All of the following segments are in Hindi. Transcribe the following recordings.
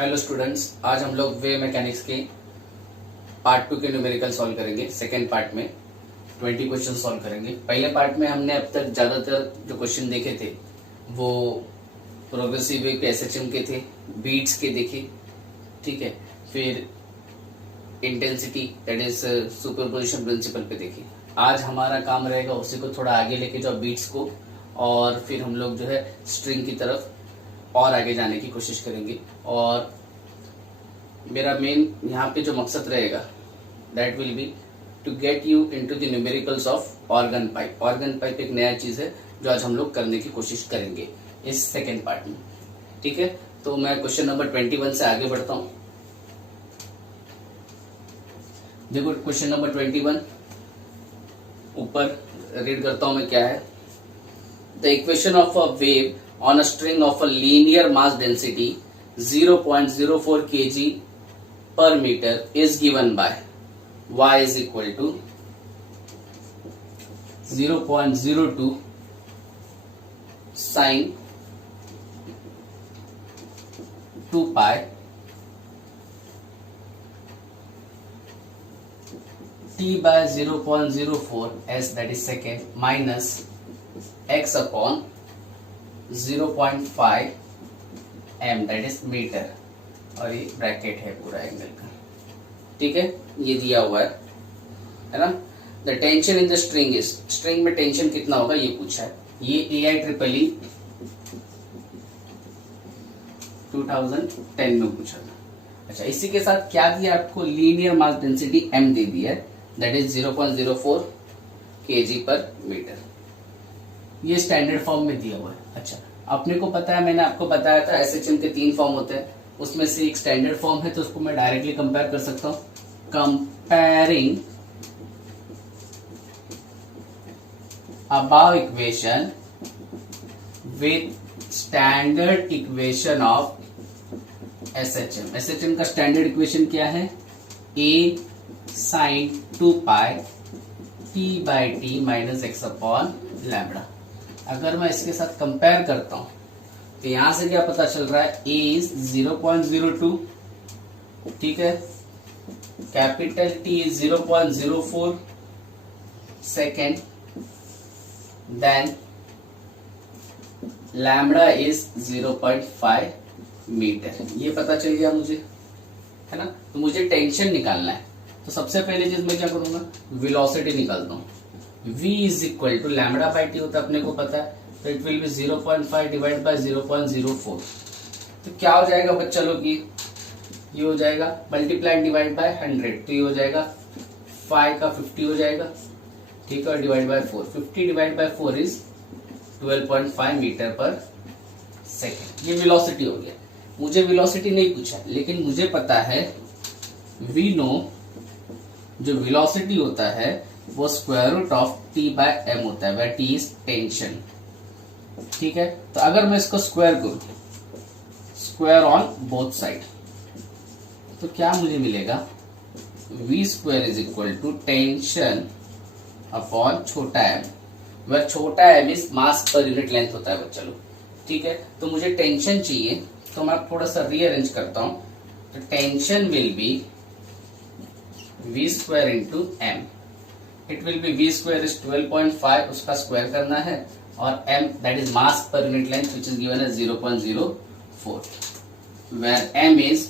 हेलो स्टूडेंट्स, आज हम लोग वे मैकेनिक्स के पार्ट 2 के न्यूमेरिकल सॉल्व करेंगे। सेकेंड पार्ट में 20 क्वेश्चन सॉल्व करेंगे। पहले पार्ट में हमने अब तक ज्यादातर जो क्वेश्चन देखे थे वो प्रोग्रेसिव वेव के एसएचएम के थे, बीट्स के देखे, ठीक है। फिर intensity that is superposition principle पे देखे। आज हमारा काम रहेगा उसी को थोड़ा आगे लेके जाओ बीट्स को, और फिर हम लोग जो है स्ट्रिंग की तरफ और आगे जाने की कोशिश करेंगे। और मेरा मेन यहाँ पे जो मकसद रहेगा that will be to get you into the numericals of organ pipe. Organ pipe एक नया चीज है जो आज हम लोग करने की कोशिश करेंगे इस सेकेंड पार्ट में, ठीक है। तो मैं क्वेश्चन नंबर 21 से आगे बढ़ता हूँ। देखो क्वेश्चन नंबर 21 ऊपर रीड करता हूं मैं, क्या है। The equation of a wave on a string of a linear mass density 0.04 kg per meter is given by y is equal to 0.02 sin 2 pi t by 0.04 s that is second minus x upon 0.5 m that is metre, और ये ब्रैकेट है पूरा एंगल का, ठीक है। ये दिया हुआ है ना। The tension in the string is, string में टेंशन कितना होगा ये पूछा है। ये AIEEE 2010 में पूछा था। अच्छा, इसी के साथ क्या दिया आपको, लीनियर मास डेंसिटी m दे दिया है दैट इज 0.04 kg पर मीटर। ये स्टैंडर्ड फॉर्म में दिया हुआ है। अच्छा, अपने को पता है, मैंने आपको बताया था एसएचएम के 3 फॉर्म होते हैं, उसमें से एक स्टैंडर्ड फॉर्म है, तो उसको मैं डायरेक्टली कंपेयर कर सकता हूं। Comparing above equation with standard equation of SHM. SHM का स्टैंडर्ड इक्वेशन क्या है, a sin 2 pi t by T minus x upon lambda. अगर मैं इसके साथ कंपेयर करता हूं तो यहां से क्या पता चल रहा है, a इज 0.02, ठीक है। Capital T is 0.04 second, then lambda is 0.5 metre. ये पता चल गया मुझे, है ना। तो मुझे टेंशन निकालना है, तो सबसे पहले चीज मैं क्या करूंगा, वेलोसिटी निकालता हूं। v is equal to lambda by T होता है, अपने को पता है, तो it will be 0.5 divide by 0.04। तो क्या हो जाएगा बच्चा लोग, ये हो जाएगा मल्टीप्लाई डिवाइड बाय 100, तो ये हो जाएगा 5 का 50 हो जाएगा, ठीक है, divide by 4। 50 divide by 4 is 12.5 metre per second. ये वेलोसिटी हो गया। मुझे वेलोसिटी नहीं पूछा, लेकिन मुझे पता है वी नो जो वेलोसिटी होता है वो square root of t by m होता है, where t इज टेंशन, ठीक है। तो अगर मैं इसको स्क्वायर करूं, स्क्वायर ऑन बोथ साइड, तो क्या मुझे मिलेगा, v square is equal to tension upon छोटा m, where छोटा m is mass per unit length होता है बच्चा लोग, ठीक है। तो मुझे टेंशन चाहिए, तो मैं थोड़ा सा रीअरेंज करता हूं। तो tension will be v square into m। It will be v square is 12.5, उसका स्क्वायर करना है, और m that is mass per unit length which is given as 0.04, where m is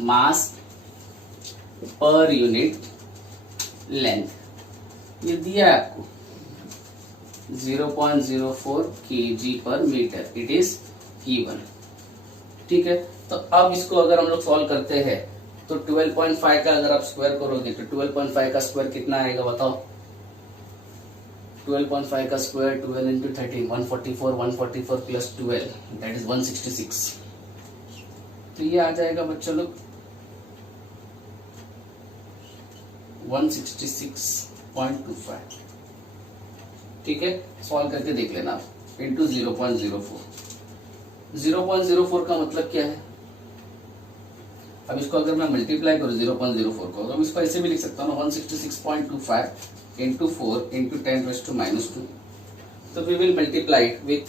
mass per unit length. ये दिया है आपको 0.04 kg पर मीटर, इट इज गिवन, ठीक है। तो अब इसको अगर हम लोग सॉल्व करते हैं तो 12.5 का अगर आप स्क्वायर करोगे तो 12.5 का स्क्वायर कितना आएगा बताओ। 12.5 का square 12 into 13 144, 144 plus 12 that is 166। तो ये आ जाएगा बच्चों लोग 166.25, ठीक है। सॉल्व करके देख लेना आप, इंटू 0.04। 0.04 का मतलब क्या है, अब इसको अगर मैं मल्टीप्लाई करूं 0.04 को, तो इसको ऐसे भी लिख सकता हूँ 166.25 इंटू 4 इंटू 10⁻²। तो we will multiply it with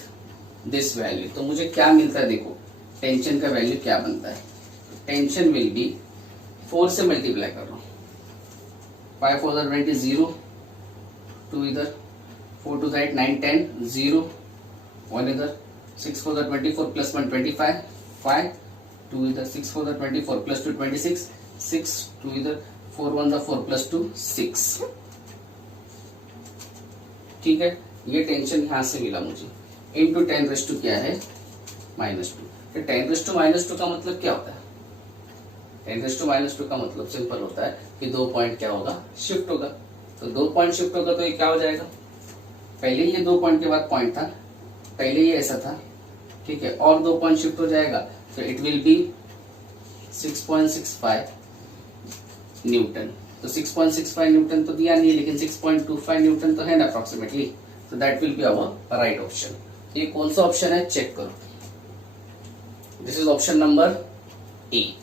this value. तो मुझे क्या मिलता है देखो, टेंशन का वैल्यू क्या बनता है। टेंशन विल बी 4 से मल्टीप्लाई कर रहा हूं, 5 4 20 0, 2 इधर, 4 2 8 9 10 0, 1 इधर, 6 4 24 प्लस 1 25, 5 2 इधर, 6 4 24 प्लस 2 26, 6 2 इधर, 4 1 4 प्लस 2 6। ठीक है, ये टेंशन यहां से मिला मुझे, इंटू 10 क्या है -2। तो 10 का मतलब क्या होता है, 10 का मतलब सिंपल होता है कि 2 पॉइंट क्या होगा, शिफ्ट होगा। तो 2 पॉइंट शिफ्ट होगा तो ये क्या हो जाएगा, पहले ये 2 पॉइंट के बाद पॉइंट था, पहले ये ऐसा था, ठीक है, और 2 पॉइंट शिफ्ट हो जाएगा तो इट विल बी 6.65 न्यूटन। तो 6.65 न्यूटन तो दिया नहीं, लेकिन 6.25 न्यूटन तो है ना अप्रोक्सीमेटली, तो that will be our right option. ये कौन सा ऑप्शन है चेक करो, this is option number A.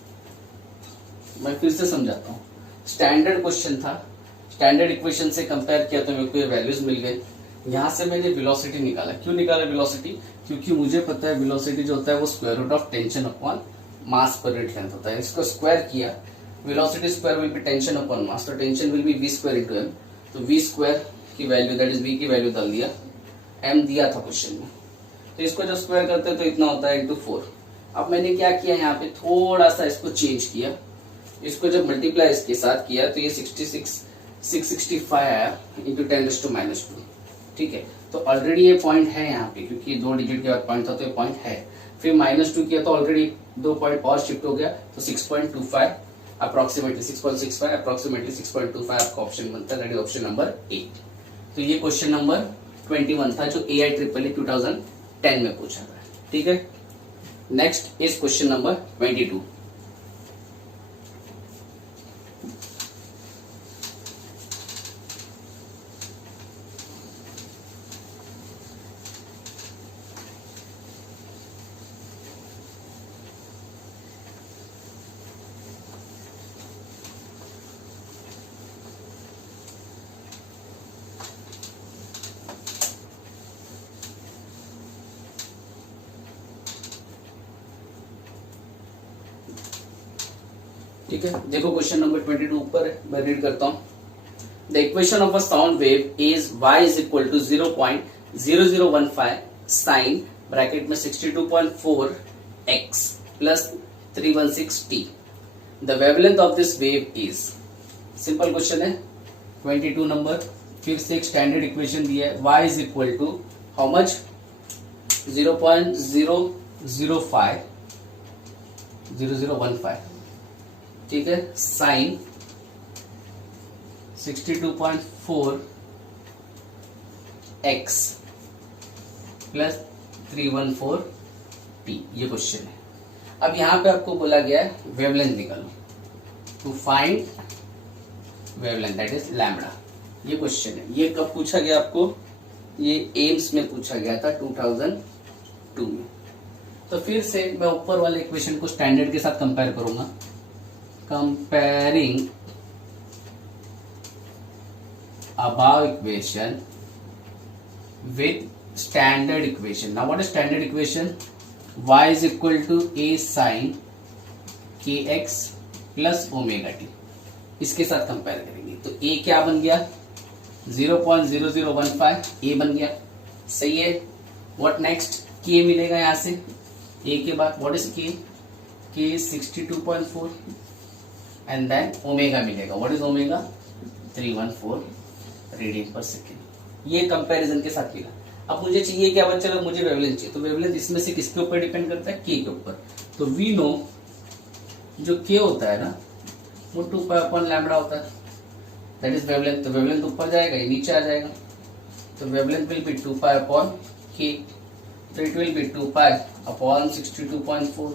मैं फिर से समझाता हूँ, स्टैंडर्ड क्वेश्चन था, स्टैंडर्ड इक्वेशन से कंपेयर किया तो मेरे को ये वैल्यूज मिल गए। यहां से मैंने वेलोसिटी निकाला, क्यों निकाला वेलोसिटी, क्योंकि मुझे पता है वेलोसिटी जो होता है वो square root of tension upon mass per unit length होता है। इसको स्क्वायर किया, velocity square will be tension upon mass, तो tension will be v square into m। तो v स्क्वायर की वैल्यू दैट इज v की वैल्यू डाल दिया, m दिया था क्वेश्चन में, तो इसको जब स्क्वायर करते हैं तो इतना होता है इंटू 4। अब मैंने क्या किया, यहाँ पे थोड़ा सा इसको चेंज किया, इसको जब मल्टीप्लाई इसके साथ किया तो ये 665 आया इंटू 10⁻²। ठीक है, तो ऑलरेडी ये पॉइंट है यहाँ पे, क्योंकि 2 डिजिट के बाद पॉइंट था तो ये पॉइंट है। फिर -2 किया तो ऑलरेडी 2 पॉइंट और शिफ्ट हो गया, तो 6.25 अप्रोक्सीमेटली 6.65 अप्रोक्सीमेटली 6.25 आपका ऑप्शन बनता है, दैट इज ऑप्शन नंबर 8। तो ये क्वेश्चन नंबर 21 था जो AIEEE 2010 में पूछा था। ठीक है, नेक्स्ट इज क्वेश्चन नंबर 22। ठीक है, देखो क्वेश्चन नंबर 22 ऊपर है, मैं रीड करता हूं। The equation of a sound wave is y is equal to 0.0015 sine bracket में 62.4 x plus 316 t। The wavelength of this wave is, simple question है 22 नंबर। फिर से एक स्टैंडर्ड इक्वेशन दिया है, y is equal to how much 0.005 ठीक है, साइन 62.4 x प्लस 314 t, ये क्वेश्चन है। अब यहां पे आपको बोला गया है वेवलेंथ निकालो, to find wavelength that is lambda, ये क्वेश्चन है। ये कब पूछा गया आपको, ये एम्स में पूछा गया था 2002 में। तो फिर से मैं ऊपर वाले इक्वेशन को स्टैंडर्ड के साथ कंपेयर करूंगा, comparing above equation with standard equation. Now what is standard equation? Y is equal to a sin kx plus omega t, इसके साथ कंपेयर करेंगे तो a क्या बन गया 0.0015 a बन गया, सही है। What next, k मिलेगा यहां से, a के बाद what is k 62.4 and then omega मिलेगा, what is omega 314 radian per second. ये कंपैरिजन के साथ मिला। अब मुझे चाहिए क्या बच्चा लोग, मुझे वेवलेंथ चाहिए, तो वेवलेंथ इसमें से किसके ऊपर डिपेंड करता है, के के ऊपर। तो वी नो जो के होता है ना वो 2π/λ होता है, दैट इज वेवलेंथ। तो वेवलेंथ ऊपर जाएगा, ये नीचे आ जाएगा, तो वेवलेंथ विल बी 2π/k, तो it will be 2π/62.4,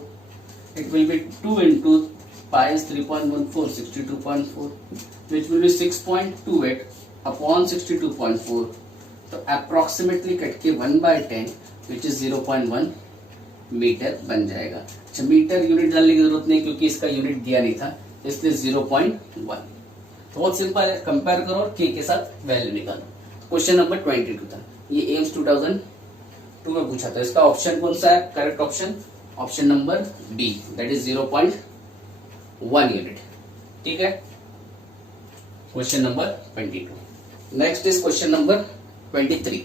it will be 2 into pi is 3.14, 62.4, which will be 6.28 upon 62.4. तो approximately कट के 1/10 which is 0.1 मीटर बन जाएगा। अच्छा, मीटर यूनिट डालने की जरूरत नहीं क्योंकि इसका यूनिट दिया नहीं था, इसलिए 0.1। तो बहुत सिंपल है, कंपेयर करो और के साथ वैल्यू निकालो। क्वेश्चन नंबर 22 था, ये एम्स 2002 में पूछा था। इसका ऑप्शन कौन सा है, correct option option number B, that is 0.1 unit. ठीक है, question number 22। Next is question number 23।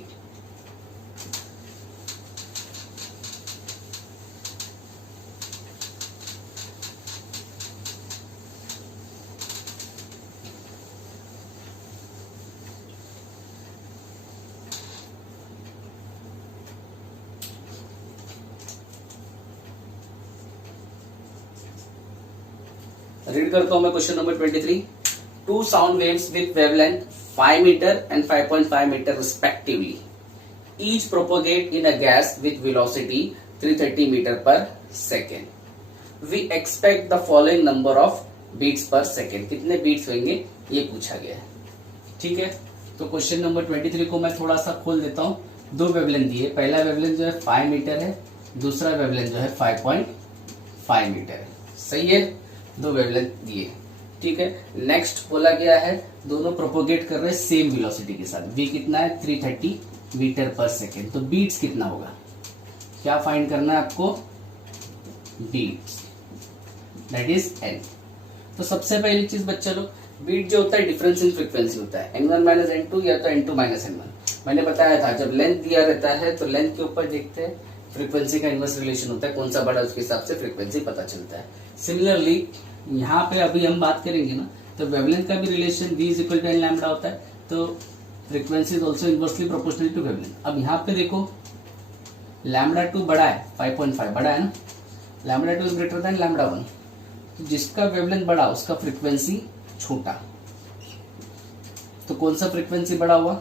Read करता हूं मैं question number 23। Two sound waves with wavelength 5 metre and 5.5 metre respectively each propagate in a gas with velocity 330 metre per second. We expect the following number of beats per second. कितने बीट्स होंगे ये पूछा गया है। ठीक है, तो क्वेश्चन नंबर 23 को मैं थोड़ा सा खोल देता हूं। दो वेवलेंथ दिए, पहला वेवलेंथ जो है 5 मीटर है, दूसरा वेवलेंथ जो है 5.5 मीटर है। सही है, दो वेवलेंथ दिए। ठीक है, नेक्स्ट बोला गया है दोनों प्रोपोगेट कर रहे हैं सेम वेलोसिटी के साथ। v कितना है 330 मीटर पर सेकेंड। तो बीट्स कितना होगा, क्या फाइंड करना है आपको, बीट्स, दैट इज n। तो सबसे पहली चीज बच्चा लोग, बीट जो होता है डिफरेंस इन फ्रीक्वेंसी होता है, n1 माइनस n2 या तो n2 माइनस n1। मैंने बताया था जब लेंथ दिया रहता है तो लेंथ के ऊपर देखते हैं फ्रीक्वेंसी का इनवर्स रिलेशन होता है, कौन सा बड़ा उसके हिसाब से फ्रीक्वेंसी पता चलता है। सिमिलरली यहाँ पे अभी हम बात करेंगे ना, तो वेवलेंथ का भी relation v is equal to n lambda होता है, तो frequency is also inversely proportional to wavelength. अब यहाँ पे देखो लैम्बडा 2 बड़ा है, 5.5 बड़ा है ना, lambda 2 is greater than lambda 1। तो जिसका वेवलेंथ बड़ा उसका फ्रीक्वेंसी छोटा, तो कौन सा फ्रीक्वेंसी बड़ा हुआ,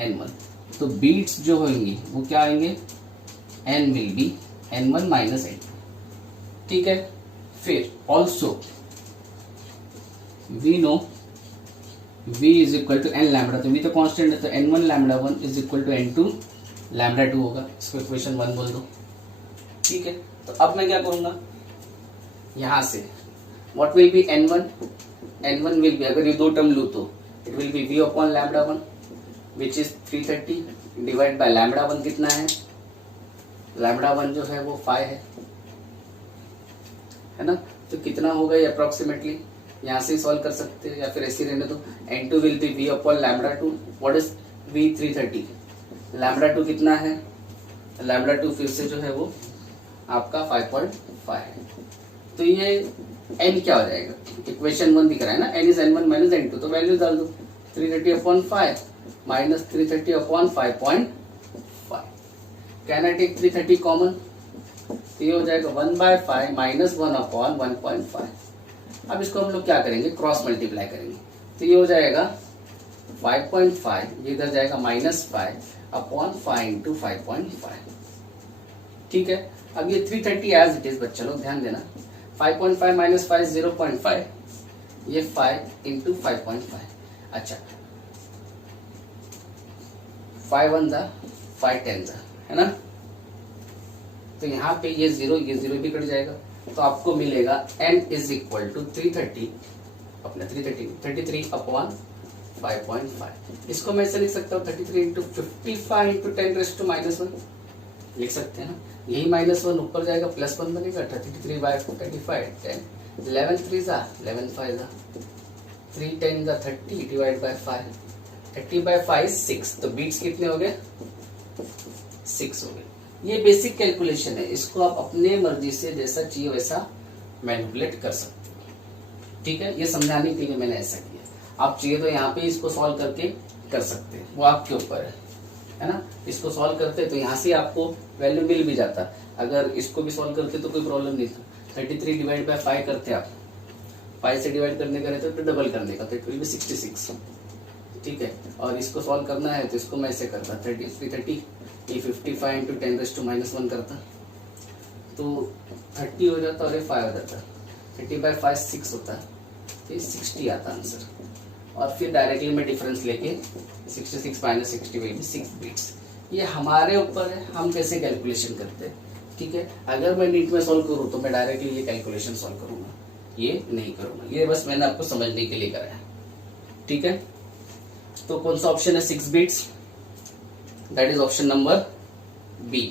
n1। तो बीट्स जो होंगे वो क्या आएंगे, n will be n1 minus n2। ठीक है, फिर also we know v is equal to n lambda, तो v तो कांस्टेंट है, तो n1 lambda 1 is equal to n2 lambda 2 होगा। इसको इक्वेशन 1 बोल दो। ठीक है, तो अब मैं क्या करूंगा, यहां से what will be n1 will be, अगर ये दो टर्म लू तो it will be v upon lambda 1 which is 330 divide by lambda 1 कितना है, लैम्बडा 1 जो है वो 5 है ना, तो कितना होगा ये अप्रोक्सीमेटली, यहां से सॉल्व कर सकते हैं या फिर ऐसे रहने दो। n2 will be v upon lambda 2, what is v 330, lambda 2 कितना है, लैम्बडा 2 फिर से जो है वो आपका 5.5 है। तो ये n क्या हो जाएगा, इक्वेशन 1 दिख रहा है ना, n is n1 minus n2, तो वैल्यू डाल दो 330 upon 5 minus 330 upon 5.5। Can I take 330 common, तो ये हो जाएगा 1/5 माइनस 1 अपॉन 1.5। अब इसको हम लोग क्या करेंगे, क्रॉस मल्टीप्लाई करेंगे, तो ये हो जाएगा 5.5, ये इधर जाएगा -5 अपॉन 5 इंटू 5.5। ठीक है, अब ये 330 एज इट इज बच्चा लोग ध्यान देना, 5.5 माइनस 5 0.5, ये 5 इंटू 5.5। अच्छा 5 1 जा 5 10 जा, है ना, तो यहाँ पे ये 0 भी कट जाएगा, तो आपको मिलेगा n इज इक्वल टू 330 अपना 33 अपॉन 5.5। इसको मैं ऐसे लिख सकता हूँ 33 इंटू 55 इंटू 10⁻⁻1 लिख सकते हैं ना, यही -1 ऊपर जाएगा +1 बनेगा, 33/35 10 11 3 जा 11 5 जा 3 10 जा 30 डिवाइड बाय 5, 30/5 6, तो बीट्स कितने हो गए 6 हो गए। ये बेसिक कैलकुलेशन है, इसको आप अपने मर्जी से जैसा चाहिए वैसा मैनिपुलेट कर सकते हो। ठीक है, ये समझाने के लिए मैंने ऐसा किया। आप चाहिए तो यहाँ पे इसको सॉल्व करके कर सकते हैं, वो आपके ऊपर है ना। इसको सॉल्व करते तो यहाँ से आपको वैल्यू मिल भी जाता, अगर इसको भी सॉल्व करते तो कोई प्रॉब्लम नहीं था। 33 डिवाइड बाय 5 करते आप, 5 से डिवाइड करने का रहता तो डबल करने का, तो इट विल बी 66। ठीक है, और इसको सॉल्व करना है तो इसको मैं ऐसे करता 30 ये 55 इंटू 10⁻⁻1 करता, तो 30 हो जाता और ये 5 हो जाता, 30/5 6 होता, तो ये 60 आता आंसर। और फिर डायरेक्टली मैं डिफरेंस लेके 66 माइनस 60 विल बी 6 बीट्स। ये हमारे ऊपर है, हम कैसे कैलकुलेशन करते हैं। ठीक है, अगर मैं नीट में सॉल्व करूँ तो मैं डायरेक्टली ये कैलकुलेशन सॉल्व करूंगा, ये नहीं करूंगा, ये बस मैंने आपको समझने के लिए कराया। ठीक है, तो कौन सा ऑप्शन है 6 beats, that is option number B.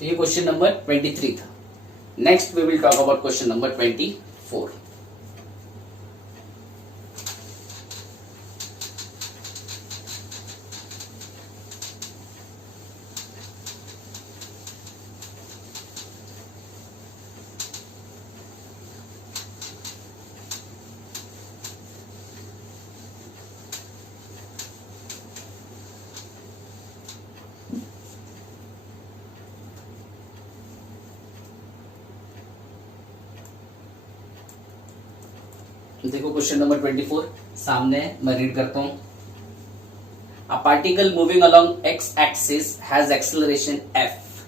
तो ये क्वेश्चन नंबर 23 था। Next we will talk about question number 24। देखो क्वेश्चन नंबर 24 सामने है, मैं रीड करता हूं। A particle moving along x-axis has acceleration f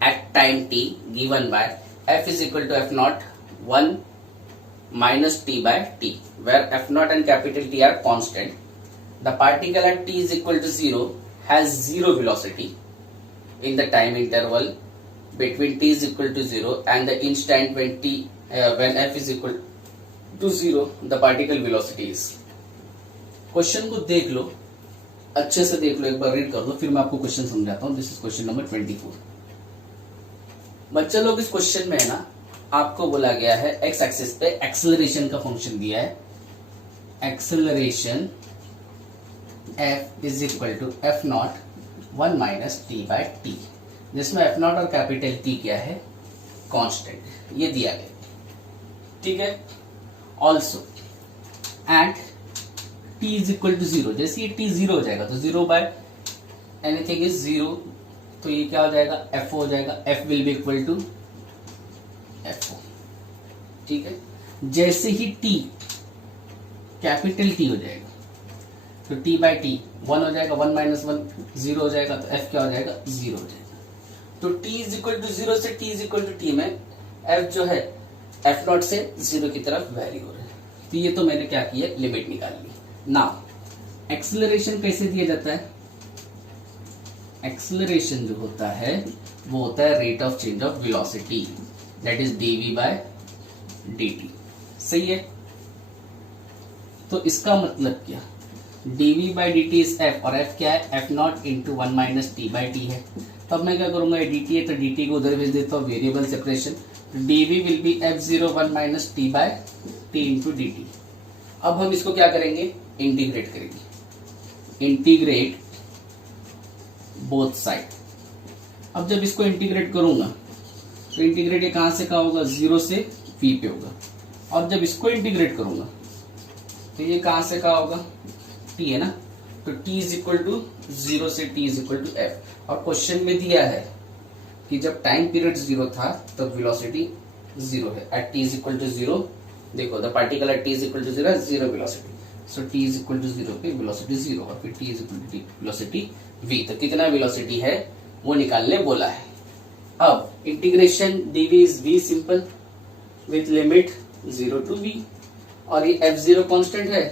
at time t given by f is equal to f naught 1 minus t by t, where f naught and capital T are constant. The particle at t is equal to 0 has zero velocity in the time interval between t is equal to 0 and the instant when f is equal to 0 the particle velocity is। Question को देख लो, अच्छे से देख लो, एक बार रीड कर लो, फिर मैं आपको क्वेश्चन समझाता हूं। This is question number 24। बच्चे लोग, इस क्वेश्चन में है ना, आपको बोला गया है एक्स एक्सिस पे एक्सेलरेशन का फंक्शन दिया है। Acceleration f is equal to F naught 1 minus T by T, जिसमें एफ नॉट और कैपिटल टी क्या है, कांस्टेंट, ये दिया गया। ठीक है। Also at t is equal to 0, जैसे ये t 0 हो जाएगा तो 0 बाय एनीथिंग इज 0, तो ये क्या हो जाएगा, f हो जाएगा। f will be equal to f। ठीक है। जैसे ही t कैपिटल T हो जाएगा तो t बाई टी 1 हो जाएगा, 1 माइनस 1 0 हो जाएगा, तो f क्या हो जाएगा, 0 हो जाएगा। तो t इज इक्वल टू 0 से t is equal to t में f जो है एफ नॉट से 0 की तरफ वैरी हो रहा है। तो ये तो मैंने क्या किया, लिमिट निकाल ली। नाउ एक्सेलरेशन कैसे दिया जाता है, एक्सेलरेशन जो होता है वो होता है rate of change of velocity, that is dv by dt। सही है। तो इसका मतलब क्या, dv by dt is f, और f क्या है, f naught into 1 minus T by T है। तो अब मैं क्या करूंगा, dt है तो dt को उधर भेज देता हूँ, variable separation, dv will be f01 minus T by T into D T. अब हम इसको क्या करेंगे, इंटीग्रेट करेंगे, इंटीग्रेट बोथ साइड। अब जब इसको इंटीग्रेट करूंगा तो इंटीग्रेट ये कहां से कहां होगा, 0 से v पे होगा। और जब इसको इंटीग्रेट करूंगा तो ये कहां से कहां होगा, t है ना, तो t इज इक्वल टू 0 से t is equal to f। और क्वेश्चन में दिया है कि जब टाइम पीरियड 0 था तब वेलोसिटी 0 है। At t is equal to 0, देखो the particle at t is equal to 0 है 0 velocity, so t is equal to 0 पे वेलोसिटी 0, और फिर t is equal to velocity v। तो कितना वेलोसिटी है वो निकालने बोला है। अब integration dv is v simple with limit 0 to v, और ये f0 कांस्टेंट है।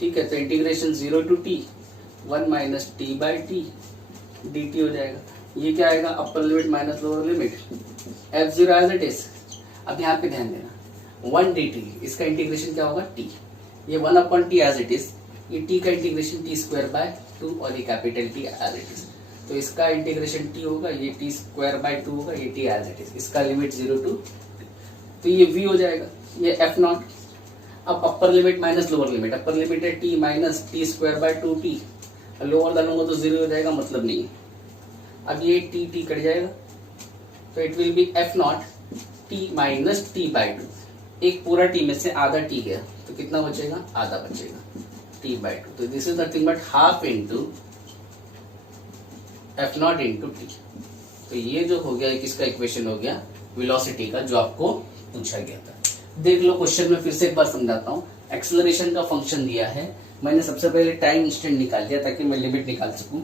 ठीक है। तो integration 0 to t 1 minus T by T dt हो जाएगा। ये क्या आएगा, upper limit minus lower limit, f0 as it is. अब यहाँ पे ध्यान देना, 1 dt, इसका इंटीग्रेशन क्या होगा, t, ये 1 upon t as it is, ये t का इंटीग्रेशन t स्क्वायर बाय 2, और ये capital T as it is. तो इसका इंटीग्रेशन t होगा, ये t स्क्वायर बाय 2 होगा, ये t एज इट इज, इसका लिमिट 0 टू, तो ये v हो जाएगा, ये f नॉट। अब अपर limit minus lower limit, upper limit है t minus T square by 2t, lower डालूंगा तो 0 हो जाएगा, मतलब नहीं है। अब ये t कट जाएगा, तो it will B f not t minus T by 2, एक पूरा t में से आधा t गया, तो कितना बचेगा, आधा बचेगा, t बाई 2। तो this is nothing but half into f naught into T. तो ये जो हो गया, किसका इक्वेशन हो गया, वेलोसिटी का, जो आपको पूछा गया था। देख लो क्वेश्चन में फिर से एक बार समझाता हूँ। एक्सेलरेशन का फंक्शन दिया है, मैंने सबसे पहले टाइम इंस्टेंट निकाल दिया ताकि मैं लिमिट निकाल सकूं।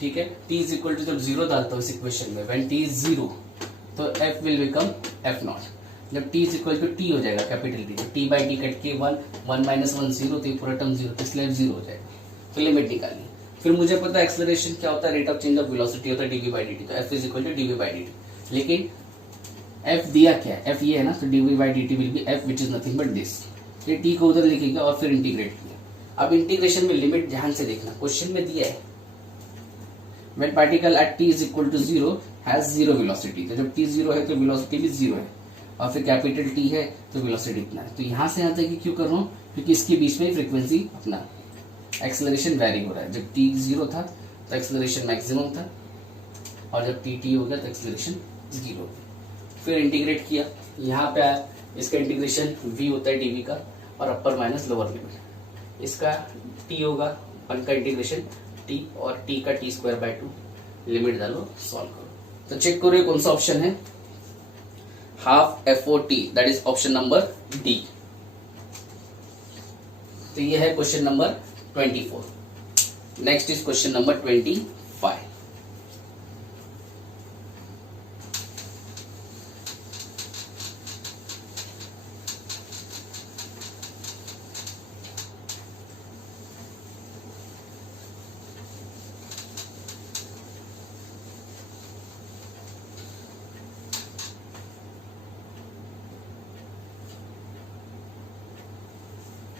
ठीक है। t इज इक्वल टू, जब 0 डालता हूँ इस इक्वेशन में, व्हेन t इज 0 तो f will become f naught. जब t is equal to t हो जाएगा, कैपिटल T, तो t बाई टी कट के 1 माइनस 1 0, तो ये पूरा टर्म 0, तो इसलिए 0 हो जाएगा। तो लिमिट निकालिए। फिर मुझे पता है एक्सेलरेशन क्या होता है, rate of change of velocity होता है dv बाई dt, तो f is equal to dv by dt। लेकिन f दिया क्या है, f ये है ना, तो dv by dt will be f which is nothing but this. ये t को उधर लिखेगा और फिर इंटीग्रेट किया। अब इंटीग्रेशन में लिमिट ध्यान से देखना, क्वेश्चन में दिया है when particle at t is equal to 0 has zero velocity, तो जब टी जीरो है तो वेलोसिटी भी जीरो है, और फिर कैपिटल टी है तो वेलोसिटी इतना है। तो यहां से यहां तक क्यों कर रहा हूं, क्योंकि इसके बीच में फ्रीक्वेंसी अपना एक्सेलरेशन वैरी हो रहा है। जब टी जीरो था तो एक्सेलरेशन मैक्सिमम था, और जब टी हो गया तो एक्सेलरेशन जीरो हो गया। फिर इंटीग्रेट किया, यहाँ पे आया, इसका इंटीग्रेशन v होता है dv का, और अपर माइनस लोअर लिमिट, इसका t होगा, वन का इंटीग्रेशन t, और t का t²/2, लिमिट डालो, सॉल्व करो। तो चेक करो ये कौन सा ऑप्शन है, half FOT, that is option number D. तो ये है question number 24। Next is question number 25।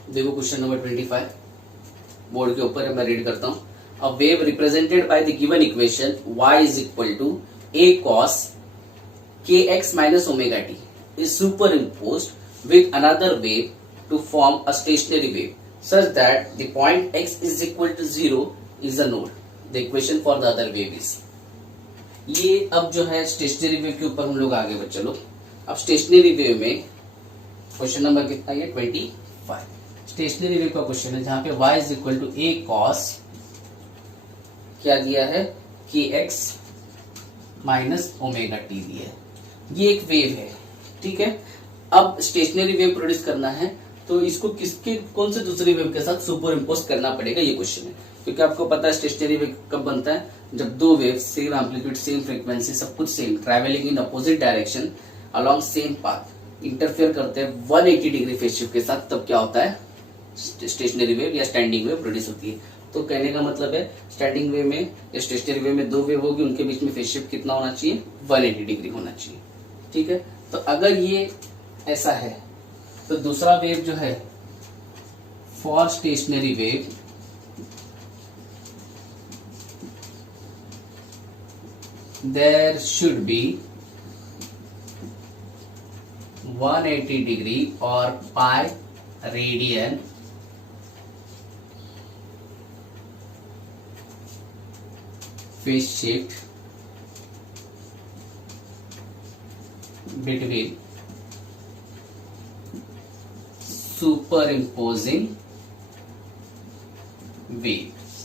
देखो क्वेश्चन नंबर 25 बोर्ड के ऊपर है, मैं रीड करता हूं। A wave represented by the given equation y is equal to a cos kx minus omega t is superimposed with another wave to form a stationary wave such that the point x is equal to 0 is a node. The equation for the other wave is. ये अब जो है स्टेशनरी वेव के ऊपर हम लोग आगे बढ़ चलो। अब स्टेशनरी वेव में क्वेश्चन नंबर कितना है, 25। स्टेशनरी वेव का क्वेश्चन है जहां पे y is equal to a cos, क्या दिया है, kx माइनस ओमेगा टी दिया है। ये एक वेव है, ठीक है। अब स्टेशनरी वेव प्रोड्यूस करना है तो इसको किसके कौन से दूसरी वेव के साथ सुपर इम्पोज करना पड़ेगा, ये क्वेश्चन है। क्योंकि आपको पता है स्टेशनरी वेव कब बनता है, जब दो wave same amplitude, same frequency, सब कुछ same, travelling in opposite direction along same path, interfere करते हैं 180 डिग्री फेज शिफ्ट के साथ, तब क्या होता है, स्टेशनरी वेव या स्टैंडिंग वेव प्रोड्यूस होती है। तो कहने का मतलब है स्टैंडिंग वेव में या स्टेशनरी वेव में दो वेव होगी, उनके बीच में फेज शिफ्ट कितना होना चाहिए, 180 डिग्री होना चाहिए, ठीक है। तो अगर ये ऐसा है तो दूसरा वेव जो है, for stationary wave there should be 180 degree और pi radian phase shift between superimposing waves,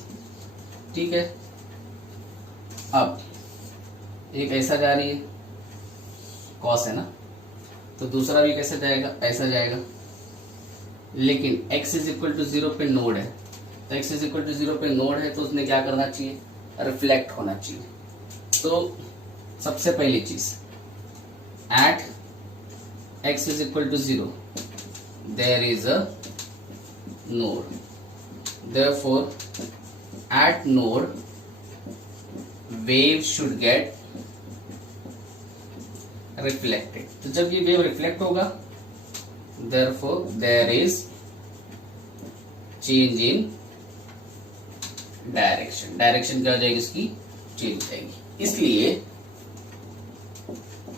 ठीक है। अब एक ऐसा जा रही है, कॉस है ना, तो दूसरा भी कैसे जाएगा, ऐसा जाएगा, लेकिन x इज इक्वल टू 0 पे नोड है, तो x इज इक्वल टू 0 पे नोड है तो उसने क्या करना चाहिए, रिफ्लेक्ट होना चाहिए। तो सबसे पहली चीज, at x is equal to 0 there is a node, therefore at node wave should get reflected। तो जब ये वेव रिफ्लेक्ट होगा therefore there is change in direction, direction क्या हो जाएगी इसकी, चेंज हो जाएगी। इसलिए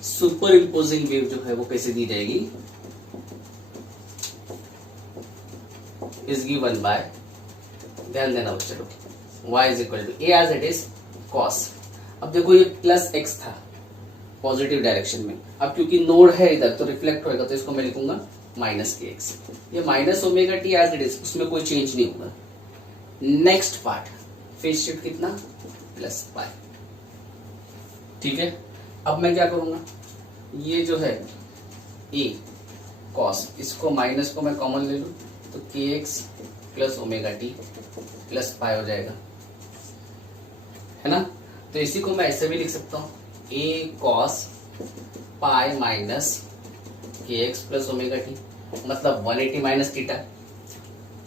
सुपर इम्पोजिंग वेव जो है वो कैसे दी जाएगी, इज गिवन बाय, ध्यान देना बच्चों, y is equal to a as it is cos। अब देखो ये प्लस x था पॉजिटिव डायरेक्शन में, अब क्योंकि नोड है इधर तो रिफ्लेक्ट होएगा, तो इसको मैं लिखूंगा माइनस के एक्स। ये minus omega t as it is, उसमें कोई चेंज नहीं होगा। नेक्स्ट पार्ट, फेज शिफ्ट कितना, प्लस पाई, ठीक है। अब मैं क्या करूंगा, ये जो है a cos, इसको माइनस को मैं कॉमन ले लूं तो kx plus omega T plus pi हो जाएगा, है ना। तो इसी को मैं ऐसे भी लिख सकता हूं, a cos pi minus kx plus omega T, मतलब 180 माइनस थीटा।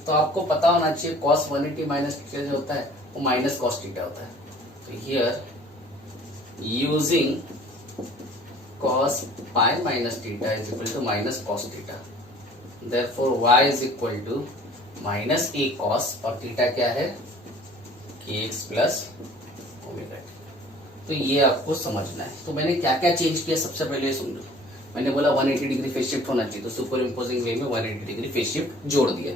तो आपको पता होना चाहिए cos 180 माइनस थीटा जो होता है वो माइनस cos थीटा होता है। तो here using cos pi minus theta is equal to minus cos theta, therefore y is equal to minus a cos, और थीटा क्या है, kx plus ओमेगा टी। तो ये आपको समझना है। तो मैंने क्या क्या चेंज किया सबसे पहले समझो। मैंने बोला 180 डिग्री फेज शिफ्ट होना चाहिए, तो सुपर इम्पोजिंग वे में 180 डिग्री फेज शिफ्ट जोड़ दिया।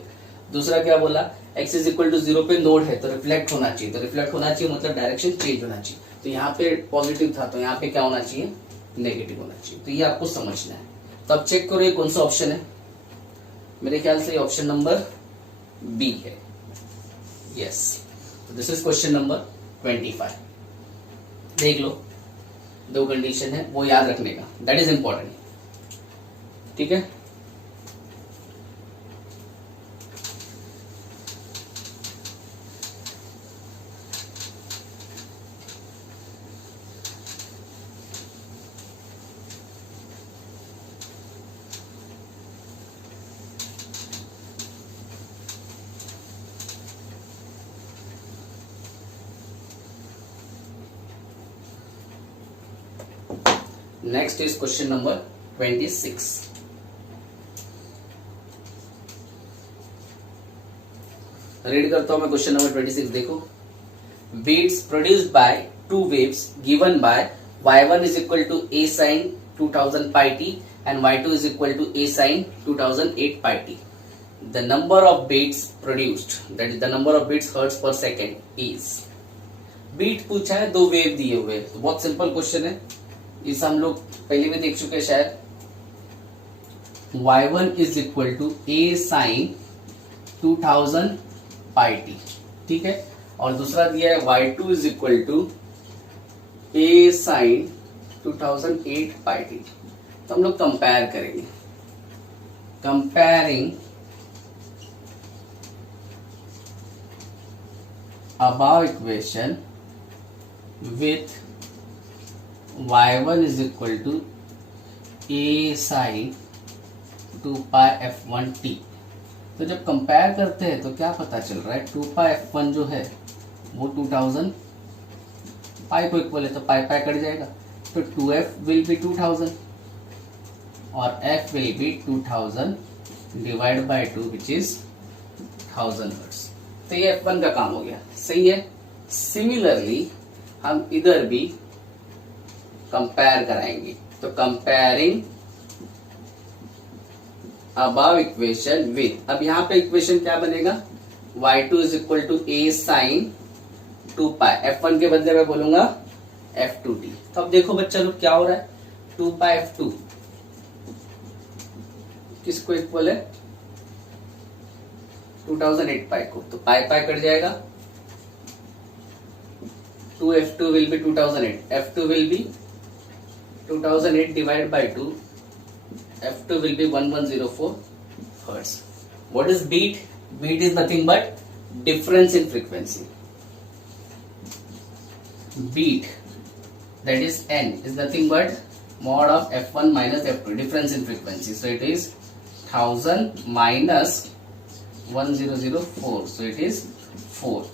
दूसरा क्या बोला, x इज इक्वल टू 0 पे नोड है तो रिफ्लेक्ट होना चाहिए, तो रिफ्लेक्ट होना चाहिए मतलब डायरेक्शन चेंज होना चाहिए। तो यहाँ पे पॉजिटिव था तो यहाँ पे क्या होना चाहिए, नेगेटिव होना चाहिए। तो ये आपको समझना है। तो अब चेक करो ये कौन सा ऑप्शन है, मेरे ख्याल से ऑप्शन नंबर बी है। यस, तो दिस इज क्वेश्चन नंबर 25। देख लो, दो कंडीशन है वो याद रखने का, दैट इज इंपॉर्टेंट। ठीक है, next is question number 26। Read करता हूं मैं क्वेश्चन नंबर 26। देखो, beats produced by two waves given by y1 is equal to a sin 2000 pi t and y2 is equal to a sin 2008 pi t. The number of beats produced, that is the number of beats hertz per second is. Beat पूछा है, दो वेव दिए हुए, तो बहुत सिंपल क्वेश्चन है। इस हम लोग पहले भी देख चुके हैं शायद। y1 is equal to a sine 2000 pi t, ठीक है। और दूसरा दिया है y2 is equal to a sine 2008 pi t. तो हम लोग कंपेयर करेंगे, comparing above equation with y1 is equal to a sin 2 pi f1 t। तो जब कंपेयर करते हैं तो क्या पता चल रहा है, 2 pi f1 जो है वो 2000 पाई को इक्वल है, तो पाई पाई कट जाएगा, तो 2f विल बी 2000 और f will B 2000 divide by 2 which is 1000 hertz. तो ये f1 का काम हो गया, सही है। सिमिलरली हम इधर भी कंपेयर कराएंगे, तो कंपेयरिंग अबव इक्वेशन विथ, अब यहां पे इक्वेशन क्या बनेगा, y2 is equal to a sine 2 pi, f1 के बदले में बोलूंगा f2t। तो अब देखो बच्चा लोग क्या हो रहा है, 2 पाई f2 किसको इक्वल है, 2008 पाई को, तो पाई पाई कट जाएगा, 2f2 will be 2008, f2 will be 2008 divided by 2, f2 will be 1104 hertz. What is beat? Beat is nothing but difference in frequency. Beat, that is n, is nothing but mod of f1 minus f2, difference in frequency. So it is 1000 minus 1004, so it is 4.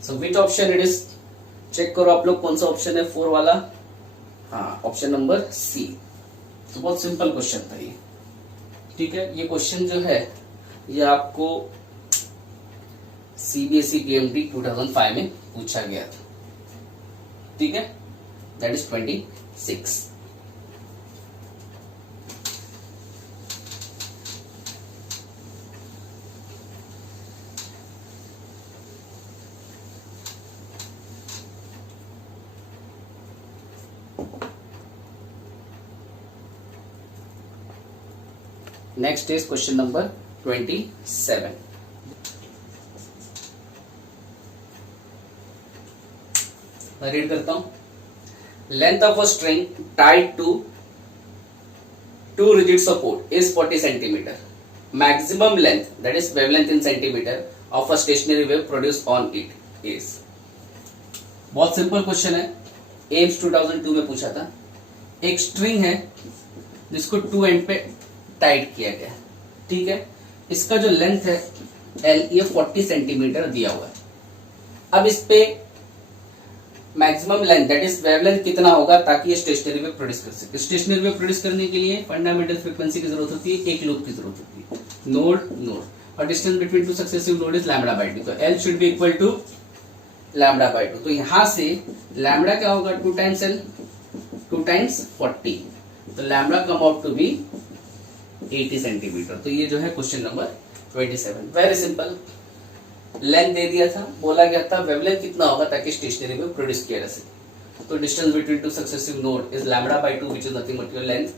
So which option it is? Check करो आप लोग कौन सा ऑप्शन है, 4 वाला, हाँ ऑप्शन नंबर सी। तो बहुत सिंपल क्वेश्चन था ये, ठीक है। ये क्वेश्चन जो है ये आपको सीबीएसई केएमटी 2005 में पूछा गया था, ठीक है, that is 26। Next is question number 27। मैं रीड करता हूं, length of a string tied to two rigid support is 40 centimetre, maximum length that is wavelength in centimetre of a stationary wave produce on it is. बहुत सिंपल क्वेश्चन है, एम्स 2002 में पूछा था। एक स्ट्रिंग है जिसको 2 एंड पे टाइट किया गया, ठीक है। इसका जो लेंथ है एल, ये 40 सेंटीमीटर दिया हुआ है। अब इस पे maximum length that is wavelength कितना होगा ताकि ये स्टेशनरी वेव प्रोड्यूस कर सके। स्टेशनरी वेव प्रोड्यूस करने के लिए फंडामेंटल फ्रीक्वेंसी की जरूरत होती है, एक लूप की जरूरत होती है, नोड नोड, और distance between two successive node is lambda by 2। तो L should be equal to lambda by 2। तो यहां से लैम्बडा क्या होगा 2 टाइम्स एल, 2 टाइम्स 40, तो lambda come out to be 80 centimetre. तो ये जो है question number 27, very simple. Length दे दिया था, बोला गया था वेवलेंथ कितना होगा ताकि स्टेशनरी में प्रोड्यूस किया जा सके। तो distance between two successive node is lambda by 2 which is nothing but your length.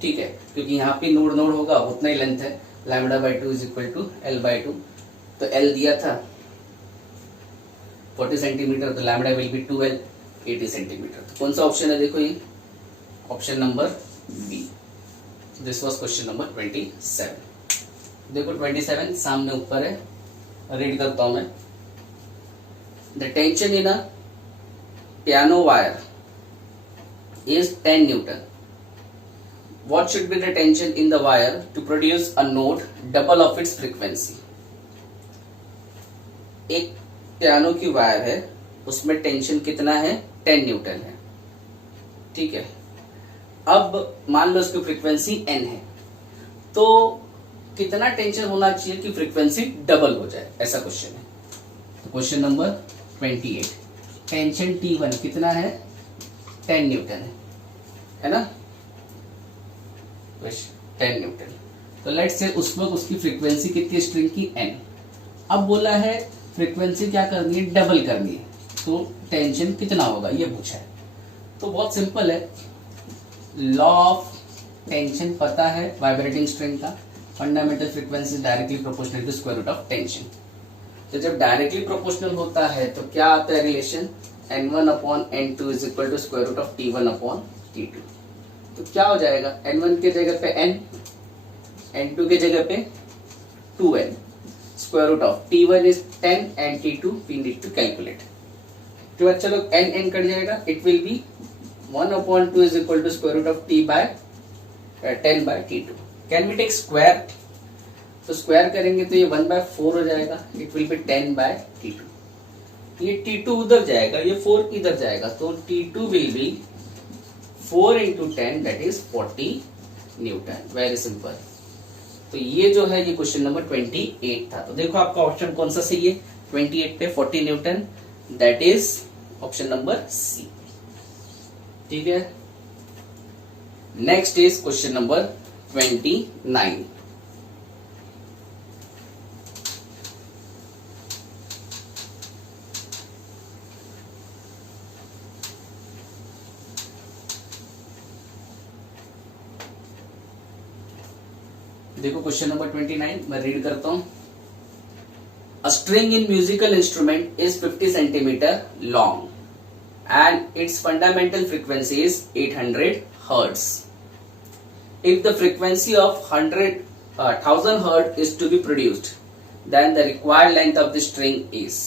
ठीक है, क्योंकि यहाँ पे नोड नोड होगा उतना ही लेंथ है, lambda by 2 is equal to L by 2। तो एल दिया था 40 सेंटीमीटर, तो lambda will be 2l 80 centimetre. तो कौन सा ऑप्शन है, देखो ये option number B. This was question number 27। देखो 27 सामने ऊपर है, रीड करता हूं मैं। The tension in a piano wire is 10 Newton. What should be the tension in the wire to produce a note double of its frequency? एक पियानो की वायर है, उसमें टेंशन कितना है 10 न्यूटन है। ठीक है, अब मान लो उसकी फ्रीक्वेंसी n है, तो कितना टेंशन होना चाहिए कि फ्रीक्वेंसी डबल हो जाए, ऐसा क्वेश्चन है। तो क्वेश्चन नंबर 28, टेंशन T1 कितना है 10 न्यूटन है ना, 10 न्यूटन। तो लेट्स से उस वक्त उसकी फ्रीक्वेंसी कितनी स्ट्रिंग की n। अब बोला है फ्रीक्वेंसी क्या करनी है, डबल करनी है, तो टेंशन कितना होगा ये पूछा है। तो बहुत सिंपल है, लॉ ऑफ टेंशन पता है वाइब्रेटिंग स्ट्रिंग का, fundamental frequency directly proportional to square root of tension. तो जब डायरेक्टली प्रोपोर्शनल होता है तो क्या आता है relation, n1 upon n2 is equal to square root of t1 upon t2। तो क्या हो जाएगा, n1 के जगह पे n, n2 के जगह पे 2n, square root of t1 is 10 and t2 we need to calculate. तो बच्चा लोग n n कट जाएगा, it will be 1 upon 2 is equal to square root of t by 10 by t2। Can we take square, तो स्क्वायर करेंगे तो ये 1 बाय 4 हो जाएगा, it will B 10 by t2। ये t2 उधर जाएगा, ये 4 इधर जाएगा, तो t2 will be 4 into 10 that is 40 Newton. Very simple. तो ये जो है ये क्वेश्चन नंबर 28 था। तो देखो आपका ऑप्शन कौन सा सही है, 28 पे 40 newton, that is option number C. ठीक है, नेक्स्ट इज क्वेश्चन नंबर 29। देखो क्वेश्चन नंबर 29 मैं रीड करता हूं। A string in musical instrument is 50 centimetre long and its fundamental frequency is 800 hertz. If the frequency of 1000 hertz is to be produced then the required length of the string is.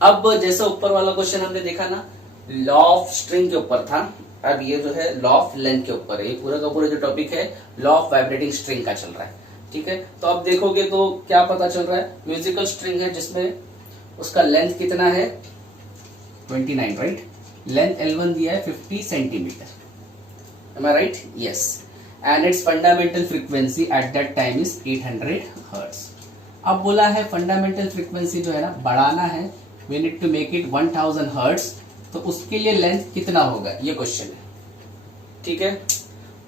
अब जैसा ऊपर वाला क्वेश्चन हमने देखा ना, लॉ ऑफ स्ट्रिंग के ऊपर था, अब ये जो है लॉ ऑफ लेंथ के ऊपर है। ये पूरा का पूरा जो टॉपिक है लॉ ऑफ वाइब्रेटिंग स्ट्रिंग का चल रहा है। ठीक है, तो अब देखोगे तो क्या पता चल रहा है, म्यूजिकल स्ट्रिंग है जिसमें उसका लेंथ कितना है 29, राइट। लेंथ L1 दिया है 50 centimetre, am I right, yes. And its fundamental frequency at that time is 800 hertz. अब बोला है फंडामेंटल फ्रीक्वेंसी जो है ना बढ़ाना है, we need to make it 1000 hertz, तो उसके लिए लेंथ कितना होगा ये क्वेश्चन है। ठीक है,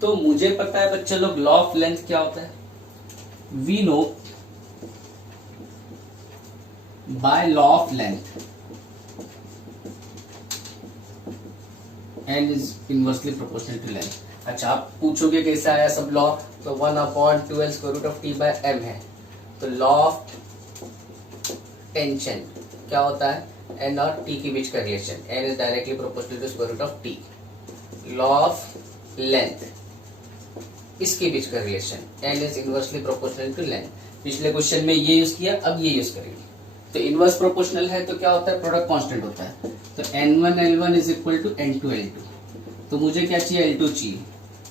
तो मुझे पता है बच्चे लोग लॉ ऑफ लेंथ क्या होता है, we know by law of length n is inversely proportional to length. अच्छा, आप पूछोगे कैसे आया सब लॉ, तो 1 upon 2l square root of t by m है। तो लॉ ऑफ टेंशन क्या होता है, n और t के बीच का relation, n is directly proportional to square root of t। Law of length इसके बीच का relation, n is inversely proportional to length. पिछले क्वेश्चन में ये यूज किया, अब ये यूज करेंगे। तो इनवर्स प्रोपोर्शनल है तो क्या होता है, प्रोडक्ट कांस्टेंट होता है। तो n1 L1 is equal to n2 L2। तो मुझे क्या चाहिए, L2 चाहिए,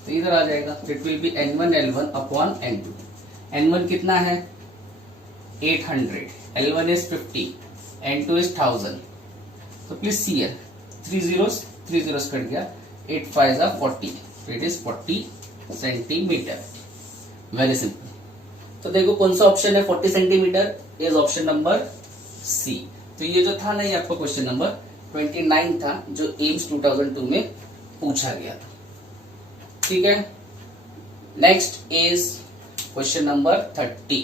तो इधर आ जाएगा, it will B n1 L1 upon n2। n1 कितना है 800, L1 इज 50, n2 इज 1000। तो please see here 3 zeros cut गया, 8 5 are 40, so it is 40 centimetre. Very simple. तो देखो कौन सा ऑप्शन है 40 centimetre, is option number C. तो ये जो था ना, ये आपका क्वेश्चन नंबर 29 था जो एम्स 2002 में पूछा गया था। ठीक है, नेक्स्ट इज क्वेश्चन नंबर 30।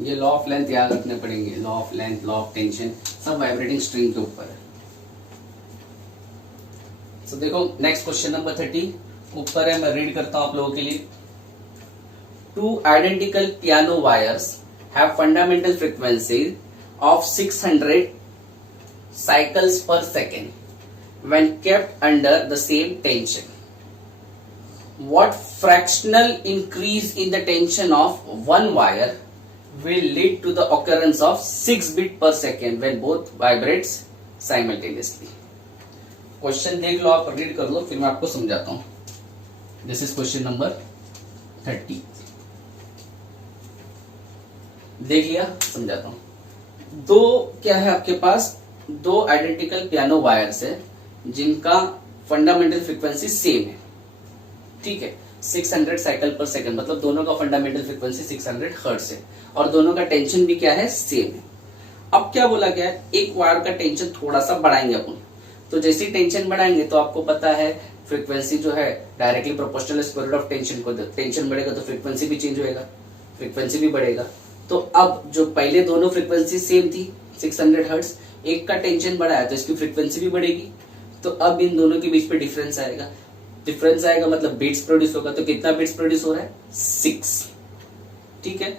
ये लॉ ऑफ लेंथ याद रखने पड़ेंगे, law of length, law of tension, सब वाइब्रेटिंग स्ट्रिंग के ऊपर है। तो देखो नेक्स्ट क्वेश्चन नंबर 30 ऊपर है, मैं रीड करता हूं आप लोगों के लिए। Two identical piano wires have fundamental frequencies of 600 cycles per second when kept under the same tension. What fractional increase in the tension of one wire will lead to the occurrence of 6 beats per second when both vibrates simultaneously? Question देख लो, आप रीड कर लो, फिर मैं आपको समझाता हूं। This is question number 30। देख लिया, समझाता हूं। दो क्या है आपके पास, दो आइडेंटिकल पियानो वायर्स है जिनका फंडामेंटल फ्रीक्वेंसी सेम है। ठीक है, 600 साइकिल पर सेकंड, मतलब दोनों का फंडामेंटल फ्रीक्वेंसी 600 हर्ट्ज है और दोनों का टेंशन भी क्या है, सेम है। अब क्या बोला गया है, एक वायर का टेंशन थोड़ा सा बढ़ाएंगे अपन, तो जैसे ही टेंशन बढ़ाएंगे तो आपको पता है फ्रीक्वेंसी जो है directly proportional square root of tension को। टेंशन बढ़ेगा तो फ्रीक्वेंसी भी चेंज होएगा, फ्रीक्वेंसी भी बढ़ेगा। तो अब जो पहले दोनों फ्रीक्वेंसी सेम थी 600 हर्ट्ज, एक का टेंशन बढ़ा है तो इसकी फ्रीक्वेंसी भी बढ़ेगी। तो अब इन दोनों के बीच में डिफरेंस आएगा, डिफरेंस आएगा मतलब बीट्स प्रोड्यूस होगा। तो कितना बीट्स प्रोड्यूस हो रहा है, 6। ठीक है,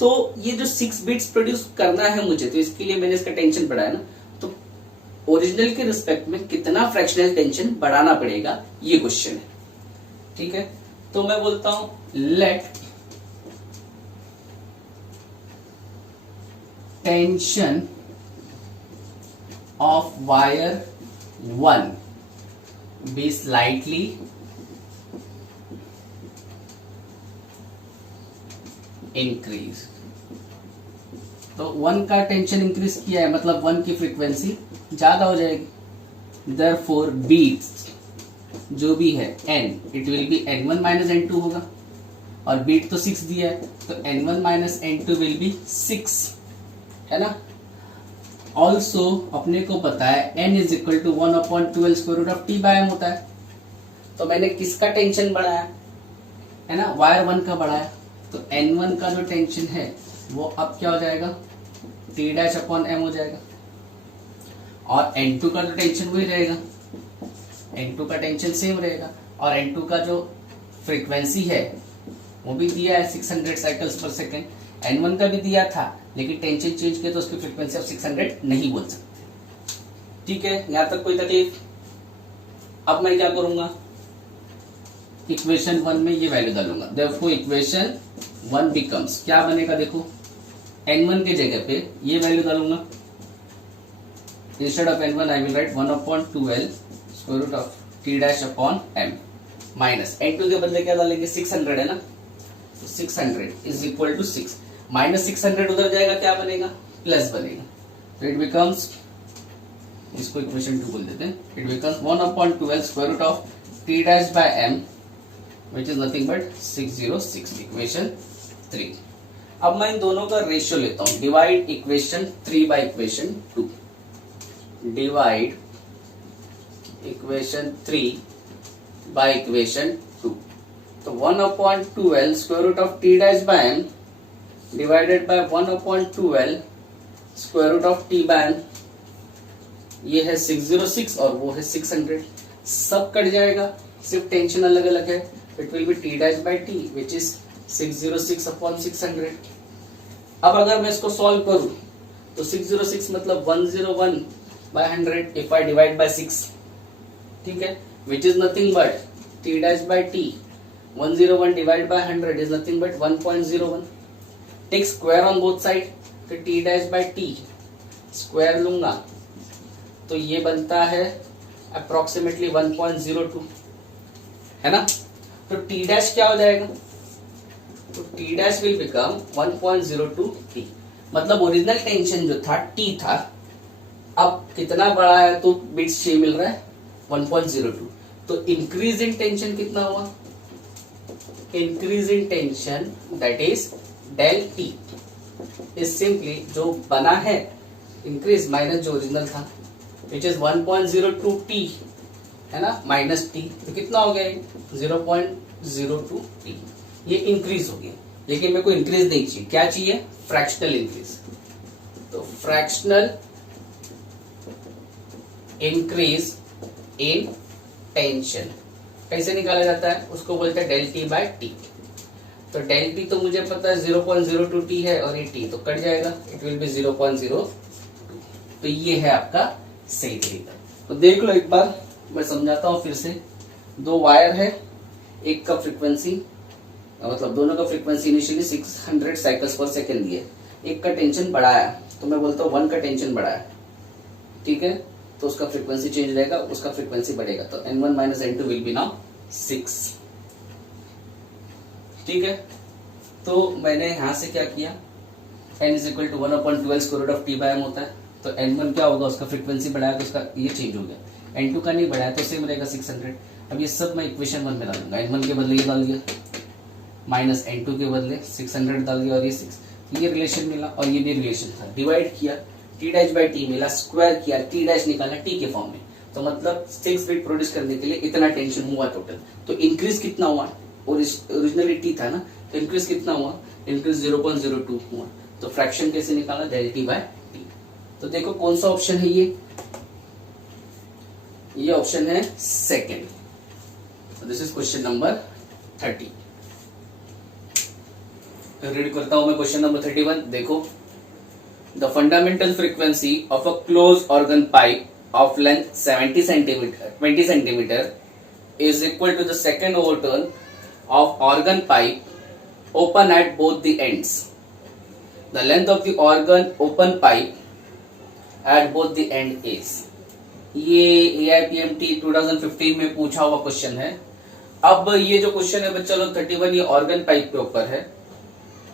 तो ये जो 6 बीट्स प्रोड्यूस करना है मुझे, तो इसके लिए मैंने इसका टेंशन बढ़ाया ना, तो ओरिजिनल के रिस्पेक्ट में कितना फ्रैक्शनल टेंशन बढ़ाना पड़ेगा, ये क्वेश्चन है। ठीक है, तो मैं बोलता हूं late tension of wire 1 be slightly increase। तो 1 का टेंशन इंक्रीज किया है मतलब 1 की फ्रीक्वेंसी ज्यादा हो जाएगी। therefore बीट्स जो भी है n, it will B n1 minus n2 होगा, और बीट तो 6 दिया है तो n1 minus n2 will be 6, है ना। ऑल्सो अपने को पता है n is equal to 1/12 square root of t by m होता है। तो मैंने किसका टेंशन बढ़ाया है ना, वायर 1 का बढ़ाया, तो n1 का जो टेंशन है वो अब क्या हो जाएगा, t'/m हो जाएगा। और n2 का जो टेंशन वही रहेगा, n2 का टेंशन सेम रहेगा, और n2 का जो फ्रीक्वेंसी है वो भी दिया है 600 साइकिल्स पर सेकेंड, n1 का भी दिया था, लेकिन टेंशन चेंज किया तो उसकी फ्रीक्वेंसी अब 600 नहीं बोल सकते। ठीक है, यहां तक कोई तकलीफ। अब मैं क्या करूंगा, इक्वेशन 1 में ये वैल्यू डालूंगा। देखो इक्वेशन 1 बिकम्स, क्या बनेगा देखो, n1 के जगह पे ये वैल्यू डालूंगा। Instead of n1 I will write 1/12 square root of t'/m minus n2 के बदले क्या डालेंगे, 600 है ना, तो 600 इज इक्वल टू 6 माइनस 600 उधर जाएगा, क्या बनेगा, प्लस बनेगा। तो इट बिकम्स, इसको इक्वेशन 2 बोल देते हैं, it becomes 1/12 square root of t'/m which is nothing but 606, equation 3। अब मैं इन दोनों का रेशियो लेता हूं, divide equation 3 by equation 2, divide equation 3 by equation 2। तो 1/12 square root of t'/m divided by 1/12 square root of t/m, ये है 606 और वो है 600, सब कट जाएगा, सिर्फ टेंशन अलग अलग है। It will B t'/t which is 606/600। अब अगर मैं इसको सॉल्व करूं तो 606 मतलब 101/100 इफ आई डिवाइड बाय 6, ठीक है, which is nothing but t'/t 101 divide by 100 is nothing but 1.01। Take square on both side, तो t'/t स्क्वायर लूंगा तो ये बनता है अप्रोक्सीमेटली 1.02, है ना। तो t' क्या हो जाएगा, तो t' विल बिकम 1.02 t, मतलब ओरिजिनल टेंशन जो था t था, अब कितना बड़ा है तो बिट्स 6 मिल रहा है, 1.02। तो इंक्रीज इन टेंशन कितना हुआ? Increase in tension that is del t is simply जो बना है इंक्रीज माइनस जो ओरिजिनल था विच इज 1.02 टी है ना, माइनस टी, तो कितना हो गया 0.02 टी। ये इंक्रीज हो गया, लेकिन मेरे को इंक्रीज नहीं चाहिए, क्या चाहिए? Fractional increase. तो फ्रैक्शनल इंक्रीज इन टेंशन कैसे निकाला जाता है? उसको बोलते हैं डेल टी बाय टी। तो डेल टी तो मुझे पता है 0.02 टी है और ये टी तो कट जाएगा, इट विल बी 0.02। तो ये है आपका सही तरीका। तो देख लो एक बार, मैं समझाता हूं फिर से। दो वायर है, एक का फ्रीक्वेंसी मतलब दोनों का फ्रीक्वेंसी इनिशियली 600 साइकिल्स पर सेकेंड दिए, एक का टेंशन बढ़ाया तो मैं बोलता हूँ 1 का टेंशन बढ़ाया, ठीक है, तो उसका फ्रीक्वेंसी चेंज रहेगा, उसका फ्रीक्वेंसी बढ़ेगा, तो N1 minus N2 will be now 6, ठीक है। तो मैंने यहां से क्या किया, n is equal to 1/12 square root of t by m होता है, तो N1 क्या होगा, उसका फ्रीक्वेंसी बढ़ाया तो उसका ये चेंज हो गया, N2 का नहीं बढ़ाया तो सेम रहेगा 600। अब ये सब मैं इक्वेशन 1 में डालूंगा, N1 के बदले ये डाल दिया, माइनस N2 के बदले 600 डाल दिया और ये 6, ये रिलेशन मिला और ये भी रिलेशन था, डिवाइड किया टी डैश बाई टी मिला, स्क्वायर किया, टी डैश निकाला टी के फॉर्म में, तो मतलब 6 बिट प्रोड्यूस करने के लिए इतना टेंशन हुआ टोटल। तो इंक्रीज कितना हुआ, ओरिजिनली टी था ना, तो इंक्रीज कितना हुआ, इंक्रीज 0.02 हुआ। तो फ्रैक्शन कैसे निकाला, डेल टी बाय टी। तो देखो कौन सा ऑप्शन है ये ऑप्शन है second. This is question number 30। Read करता हूं मैं क्वेश्चन नंबर 31। देखो, the fundamental frequency of a close organ pipe of length 20 centimetre is equal to the second overturn of organ pipe open at both the ends. The length of the organ open pipe at both the end is. ये AIPMT 2015 में पूछा हुआ क्वेश्चन है। अब ये जो क्वेश्चन है बच्चा लोग 31 ये ऑर्गन पाइप के ऊपर है।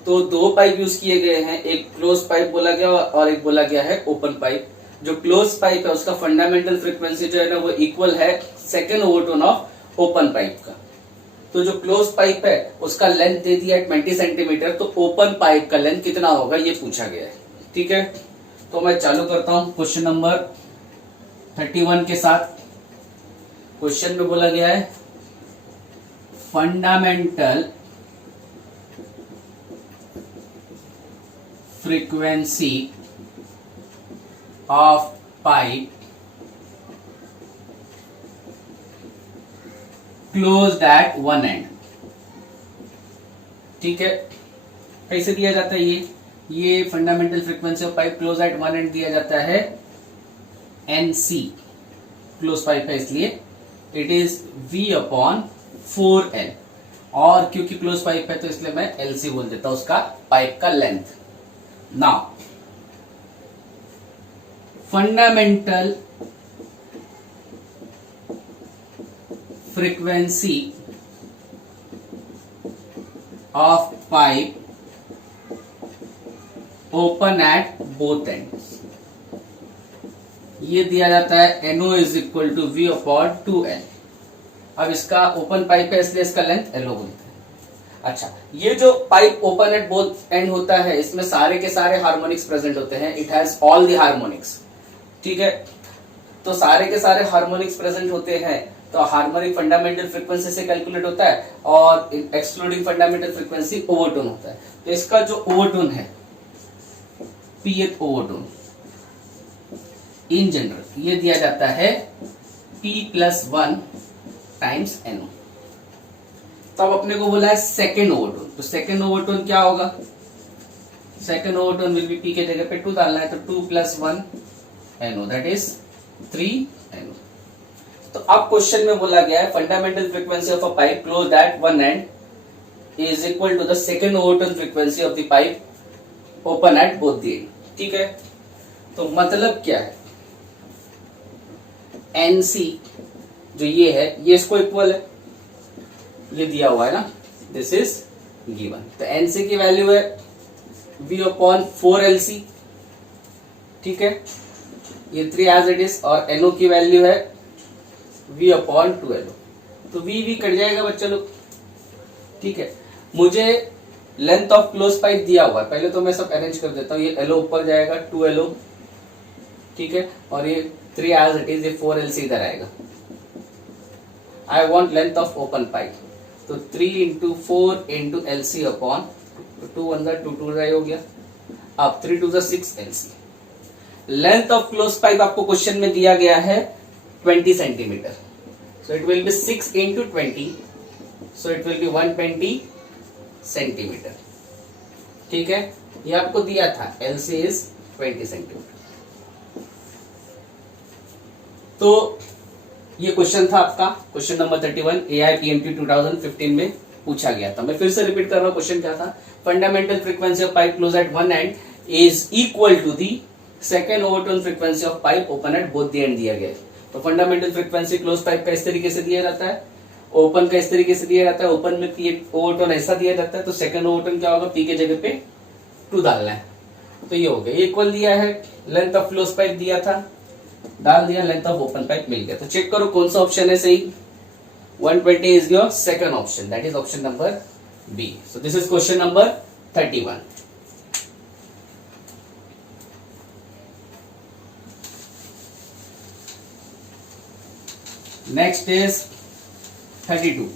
तो दो पाइप यूज किए गए हैं, एक क्लोज पाइप बोला गया और एक बोला गया है ओपन पाइप। जो क्लोज पाइप है उसका फंडामेंटल फ्रीक्वेंसी जो है ना वो इक्वल है second overtone of open pipe का। तो जो क्लोज पाइप है उसका लेंथ दे दिया है 20 सेंटीमीटर, तो ओपन पाइप का लेंथ कितना होगा ये पूछा गया है, ठीक है। तो मैं चालू करता हूं क्वेश्चन नंबर 31 के साथ। क्वेश्चन में बोला गया है fundamental frequency of pipe closed at one and, ठीक है। कैसे दिया जाता है ये fundamental frequency of pipe close at one and दिया जाता है NC, क्लोज पाइप है इसलिए इट इज V/4L, और क्योंकि क्लोज पाइप है तो इसलिए मैं LC बोल देता हूं उसका पाइप का length. Now fundamental frequency of pipe open at both ends, ये दिया जाता है NO is equal to V/2L। अब इसका ओपन पाइप है इसलिए इसका लेंथ LO बोलते हैं। अच्छा, ये जो pipe open at both and होता है इसमें सारे के सारे हार्मोनिक्स प्रेजेंट होते हैं, it has all the harmonics, ठीक है। तो सारे के सारे हार्मोनिक्स प्रेजेंट होते हैं, तो हार्मोनिक फंडामेंटल फ्रीक्वेंसी से कैलकुलेट होता है और एक्सक्लूडिंग फंडामेंटल फ्रीक्वेंसी ओवरटोन होता है। तो इसका जो ओवरटोन है pth ओवरटोन इन जनरल ये दिया जाता है P+1 टाइम्स NO। तब अपने को बोला है सेकेंड ओवरटोन, तो सेकेंड ओवरटोन क्या होगा, second overtone will be P के जगह पे 2 डालना है, तो 2+1 NO दैट इज 3 NO। तो अब क्वेश्चन में बोला गया है fundamental frequency of a pipe closed at one end is equal to the second overtone frequency of the pipe open at both the end, ठीक है। तो मतलब क्या है, NC जो ये है ये इसको इक्वल है, ये दिया हुआ है ना, दिस इज गिवन। तो NC की वैल्यू है V/4LC, ठीक है, ये 3 एज इट इज, और NO की वैल्यू है V अपॉन 2LO। तो V कट जाएगा बच्चा लोग, ठीक है। मुझे लेंथ ऑफ क्लोज पाइप दिया हुआ है, पहले तो मैं सब अरेंज कर देता हूँ। ये LO ऊपर जाएगा 2LO, ठीक है, और ये 3 एज इट इज, ये 4LC इधर आएगा। I want length of open pipe, तो 3 इंटू 4 इंटू LC अपॉन 2 1 2 2 हो गया। अब 3 2 6 LC। Length of close pipe आपको क्वेश्चन में दिया गया है 20 centimetre, so it will B 6 into 20, so it will B 120 centimetre, ठीक है। ये आपको दिया था LC इज 20 सेंटीमीटर। तो ये क्वेश्चन था आपका, क्वेश्चन नंबर 31 AIPMT 2015 में पूछा गया था। मैं फिर से रिपीट कर रहा हूं, क्वेश्चन क्या था? Fundamental frequency of pipe close at one end is equal to the second overtone frequency of pipe open at both the end दिया गया है। तो फंडामेंटल फ्रीक्वेंसी क्लोज पाइप का इस तरीके से दिया जाता है, ओपन का इस तरीके से दिया जाता है। ओपन में पी ओवरटोन ऐसा दिया जाता है, तो सेकंड ओवरटोन क्या होगा? पी के जगह पे 2 डालना है। तो ये हो गया, इक्वल दिया है। लेंथ ऑफ क्लोज पाइप दिया था, डाल दिया, लेंथ ऑफ ओपन पाइप मिल गया। तो चेक करो कौन सा ऑप्शन है सही। 120 is your second option, that is option number B. So this is question number 31। Next is 32।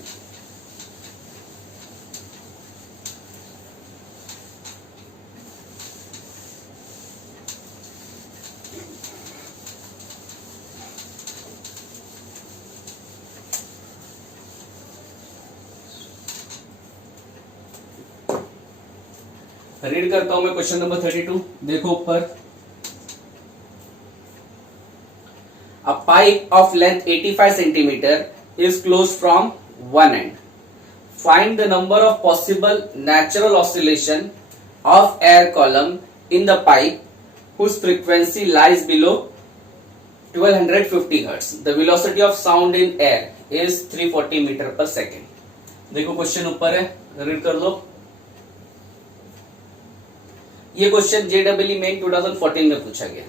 रीड करता हूं मैं क्वेश्चन नंबर 32। देखो ऊपर, a pipe of length 85 centimeter is closed from one end. Find the number of possible natural oscillation of air column in the pipe whose frequency lies below 1250 Hz. The velocity of sound in air is 340 meter per second. देखो क्वेश्चन ऊपर है, रीड कर लो। ये क्वेश्चन JEE मेन 2014 में पूछा गया।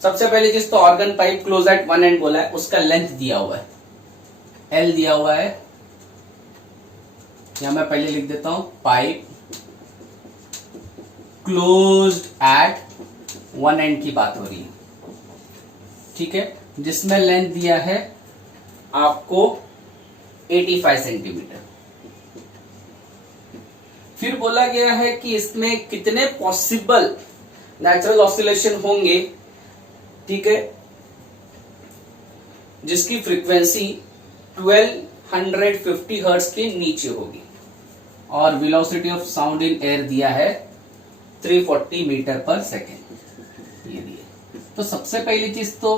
सबसे पहले चीज तो organ pipe close at one end बोला है, उसका लेंथ दिया हुआ है, L दिया हुआ है। यहां मैं पहले लिख देता हूं, pipe closed at one and की बात हो रही है, ठीक है, जिसमें लेंथ दिया है आपको 85 सेंटीमीटर। फिर बोला गया है कि इसमें कितने पॉसिबल नेचुरल ऑसिलेशन होंगे, ठीक है, जिसकी फ्रीक्वेंसी 1250 हर्ट्ज के नीचे होगी, और velocity of sound in air दिया है 340 मीटर पर सेकेंड, ये दिए। तो सबसे पहली चीज तो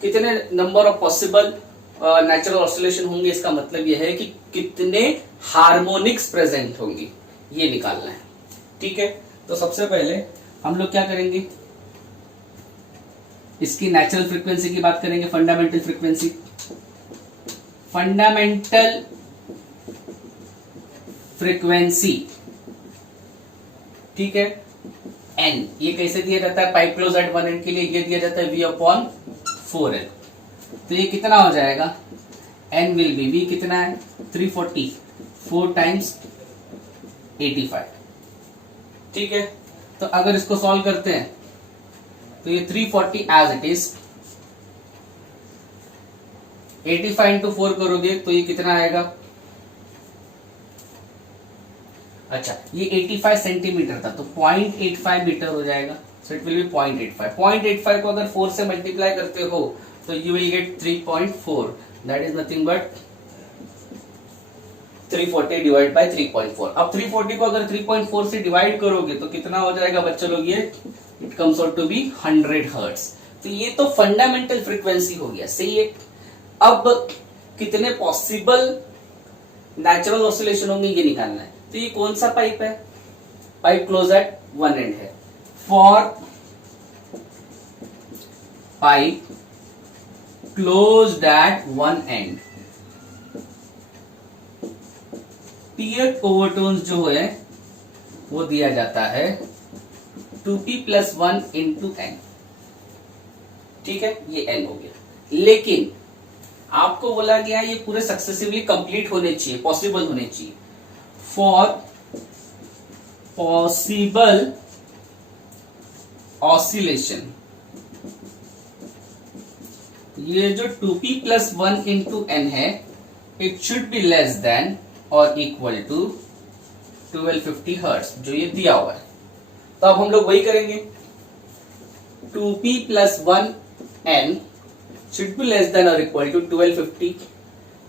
कितने number of possible natural oscillation होंगे, इसका मतलब यह है कि कितने हार्मोनिक्स प्रेजेंट होंगी, ये निकालना है, ठीक है। तो सबसे पहले हम लोग क्या करेंगे, इसकी नेचुरल फ्रीक्वेंसी की बात करेंगे, फंडामेंटल फ्रीक्वेंसी। फंडामेंटल फ्रीक्वेंसी, ठीक है, एन, ये कैसे दिया जाता है? Pipe close at one end के लिए ये दिया जाता है V अपॉन 4L। तो ये कितना हो जाएगा? एन विल बी, V कितना है? 340, 4 टाइम्स 85, ठीक है। तो अगर इसको सॉल्व करते हैं तो ये 340 एज इट इज, 85 इंटू 4 करोगे तो ये कितना आएगा? अच्छा, ये 85 सेंटीमीटर था, तो 0.85 मीटर हो जाएगा। So it will B 0.85। 0.85 को अगर 4 से मल्टीप्लाई करते हो तो you will get 3.4, that is nothing but 340 divide by 3.4। अब 340 को अगर 3.4 से डिवाइड करोगे तो कितना हो जाएगा बच्चों लोग? ये it comes out to be 100 hertz. तो ये तो फंडामेंटल फ्रीक्वेंसी हो गया, सही है। अब कितने पॉसिबल नेचुरल ऑसिलेशन होंगे ये निकालना है। तो ये कौन सा पाइप है? Pipe close at one end है। For pipe closed at one end, PF overtones जो है वो दिया जाता है 2p + 1 × n, ठीक है, ये n हो गया। लेकिन आपको बोला गया ये पूरे सक्सेसिवली कंप्लीट होने चाहिए, पॉसिबल होने चाहिए। फॉर पॉसिबल ऑसिलेशन, ये जो 2p प्लस 1 इंटू एन है, it should be less than और इक्वल टू 1250 हर्ट्ज, जो ये दिया हुआ है। तो अब हम लोग वही करेंगे, 2p plus 1 n should be less than और इक्वल टू 1250।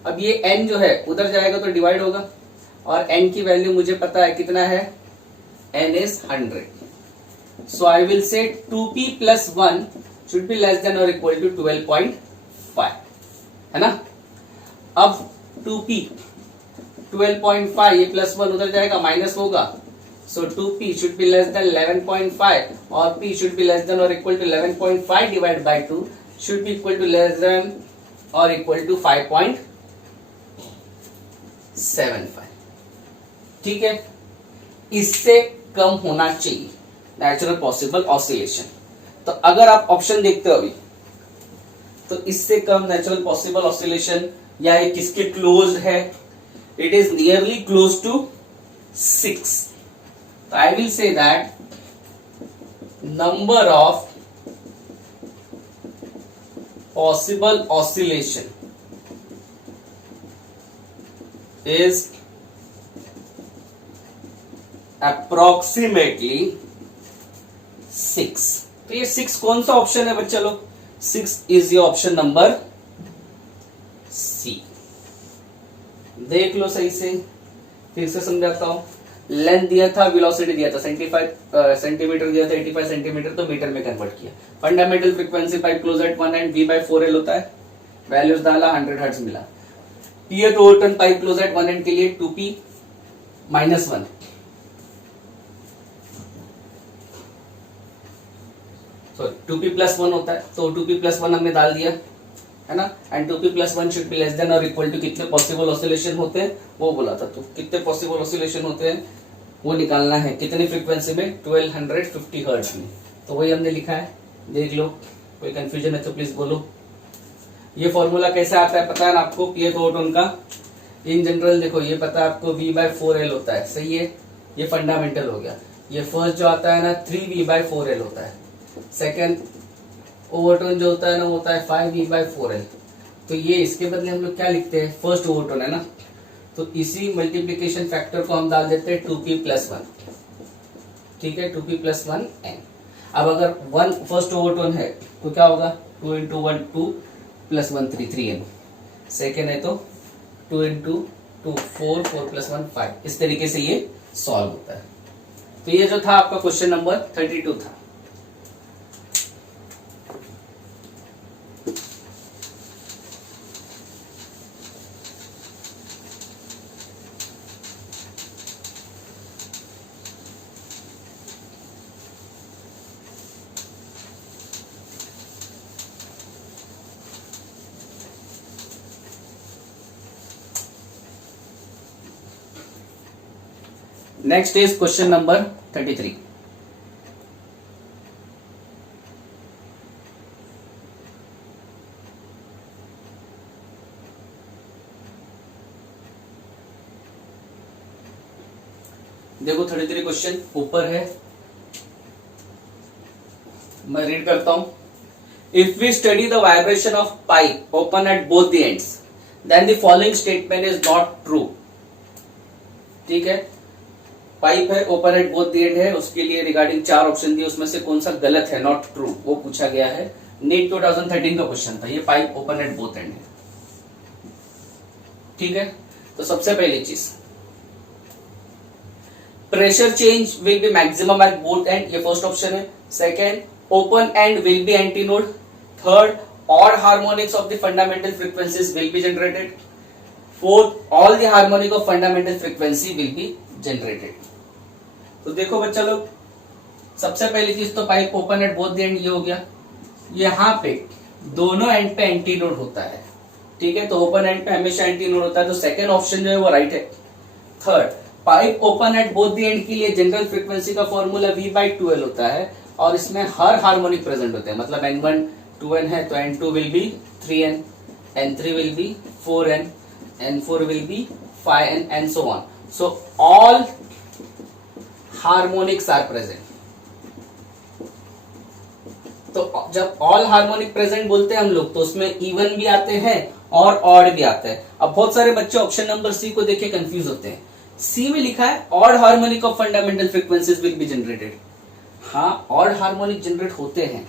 अब ये n जो है उधर जाएगा तो डिवाइड होगा, और n की वैल्यू मुझे पता है कितना है, n is 100। So I will से 2p plus 1 should be less than और इक्वल टू 12.5, है ना। अब 2p 12.5, ये प्लस 1 उधर जाएगा माइनस होगा, so 2p should be less than 11.5 और p should be less than और equal to 11.5 divide by 2 should be equal to less than और इक्वल टू 5.75। ठीक है, इससे कम होना चाहिए नेचुरल पॉसिबल ऑसिलेशन। तो अगर आप ऑप्शन देखते हो अभी, तो इससे कम नेचुरल पॉसिबल ऑसिलेशन या ये किसके क्लोज है, it is nearly close to 6। तो I will say that number of possible oscillation is approximately 6। तो ये 6 कौन सा ऑप्शन है बच्चा लोग, 6 इज ये ऑप्शन नंबर सी। देख लो सही से, फिर से समझाता हूं। लेंथ दिया था, वेलोसिटी दिया था 75 सेंटीमीटर दिया था, 85 सेंटीमीटर, तो मीटर में कन्वर्ट किया। Fundamental frequency pipe close at 1 end v/4l होता है, वैल्यूज डाला, 100 हर्ट्ज मिला। पियर्स overtone pipe close at 1 end के लिए 2p minus 1, sorry 2p plus 1 होता है, तो 2p प्लस 1 हमने डाल दिया, है ना। And 2p plus 1 should be less than और इक्वल टू कितने पॉसिबल ऑसिलेशन होते हैं वो बोला था, तो कितने पॉसिबल ऑसिलेशन होते हैं वो निकालना है, कितनी फ्रीक्वेंसी में, 1250 हर्ट्ज में। तो वही हमने लिखा है, देख लो, कोई कंफ्यूजन है तो प्लीज बोलो। ये फॉर्मूला कैसे आता है पता है ना आपको, पियर्स ओवरटर्न का। इन जनरल देखो, ये पता है आपको v/4l होता है, सही है, ये फंडामेंटल हो गया। ये फर्स्ट जो आता है ना 3v/4l होता है, सेकेंड ओवरटर्न जो होता है ना वो होता है 5v/4l। तो ये इसके बदले हम लोग क्या लिखते हैं, फर्स्ट ओवरटर्न है ना, तो इसी मल्टीप्लीकेशन फैक्टर को हम डाल देते हैं 2p प्लस 1। ठीक है, 2p प्लस 1 n। अब अगर 1 फर्स्ट ओवरटर्न है तो क्या होगा, 2 इंटू 1 2 प्लस 1 3 3n। सेकेंड है तो 2 इंटू 2 4 4 प्लस 1 5। इस तरीके से ये सॉल्व होता है। तो ये जो था आपका क्वेश्चन नंबर 32 था। Next is question number 33। देखो 33 क्वेश्चन ऊपर है, मैं रीड करता हूं। If we study the vibration of pipe open at both the ends then the following statement is not true. ठीक है, पाइप है, open at both the end है, उसके लिए रिगार्डिंग 4 ऑप्शन दिए, उसमें से कौन सा गलत है, नॉट ट्रू, वो पूछा गया है। नीट 2013 का क्वेश्चन था ये, pipe open at both and है। ठीक है, तो सबसे पहली चीज, pressure change will be maximum eight both and, ये फर्स्ट ऑप्शन है। Second, open and will be antinode. Third, odd harmonics of the fundamental frequencies will be generated. Fourth, all the harmonic of fundamental frequency will be generated. तो देखो बच्चा लोग, सबसे पहली चीज तो pipe open at both the and ये हो गया। यहाँ पे दोनों एंड पे एंटी नोड होता है। ठीक है, तो ओपन एंड पे हमेशा एंटी नोड होता है, तो सेकंड ऑप्शन जो है वो राइट है। Third, pipe open at both the and के लिए जनरल फ्रीक्वेंसी का फॉर्मूला v/2l होता है, और इसमें हर हार्मोनिक प्रेजेंट होते हैं, मतलब n1 2n है तो n2 will be 3n। N3 will be 4n, N4 will be 5n and so on. So all harmonics are present. तो जब ऑल हार्मोनिक प्रेजेंट बोलते हैं हम लोग तो उसमें इवन भी आते हैं और ऑड भी आते हैं. अब बहुत सारे बच्चे ऑप्शन नंबर सी को देख के कंफ्यूज होते हैं. सी में लिखा है odd harmonic of fundamental frequencies will be generated. हाँ, ऑड हार्मोनिक जनरेट होते हैं,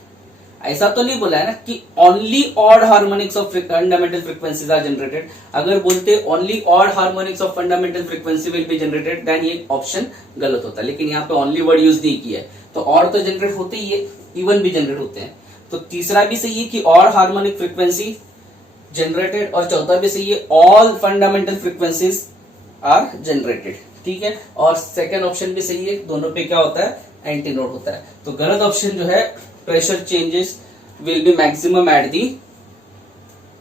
ऐसा तो नहीं बोला है ना कि only odd harmonics of fundamental frequencies are generated. अगर बोलते only odd harmonics of fundamental frequency will be generated then ये ऑप्शन गलत होता है. लेकिन यहाँ पे ओनली वर्ड यूज नहीं किया है, तो ऑड तो जनरेट होते ही है, इवन भी जनरेट होते हैं. तो तीसरा भी सही है कि ऑड हार्मोनिक फ्रीक्वेंसी जनरेटेड, और चौथा भी सही है all fundamental frequencies are generated. ठीक है, और सेकेंड ऑप्शन भी सही है. दोनों पे क्या होता है, एंटी नोड होता है. तो गलत ऑप्शन जो है pressure changes will be maximum at the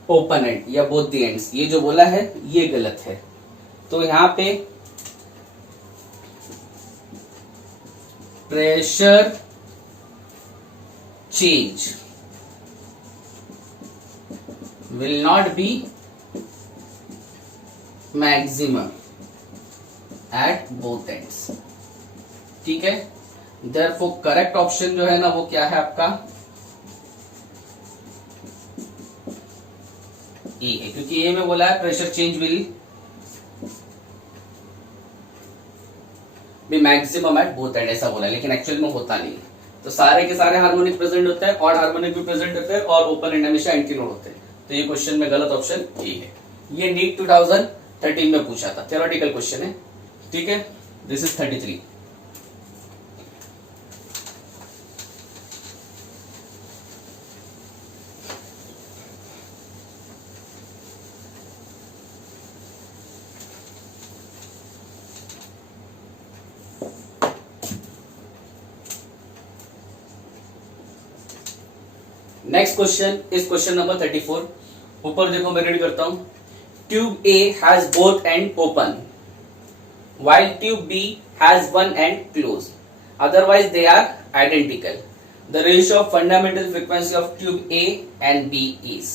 open and या बोथ दी एंड्स, ये जो बोला है ये गलत है. तो यहां पे pressure change will not be maximum at both ends. ठीक है, देयरफॉर करेक्ट ऑप्शन जो है ना वो क्या है आपका, ए है. क्योंकि ए में बोला है pressure change will be maximum eight both and, ऐसा बोला है, लेकिन एक्चुअल में होता नहीं. तो सारे के सारे हार्मोनिक प्रेजेंट होते हैं, ऑड हार्मोनिक भी प्रेजेंट होते हैं, और ओपन एंड हमेशा एंटी नोड होते हैं. तो ये क्वेश्चन में गलत ऑप्शन ए है. ये नीट 2013 में पूछा था, थ्योरेटिकल क्वेश्चन है. ठीक है, this is 33. Next question is question number 34. ऊपर देखो, मैं रीड करता हूं. Tube A has both and open while tube B has one end closed, otherwise they are identical. The ratio of fundamental frequency of tube A and B is.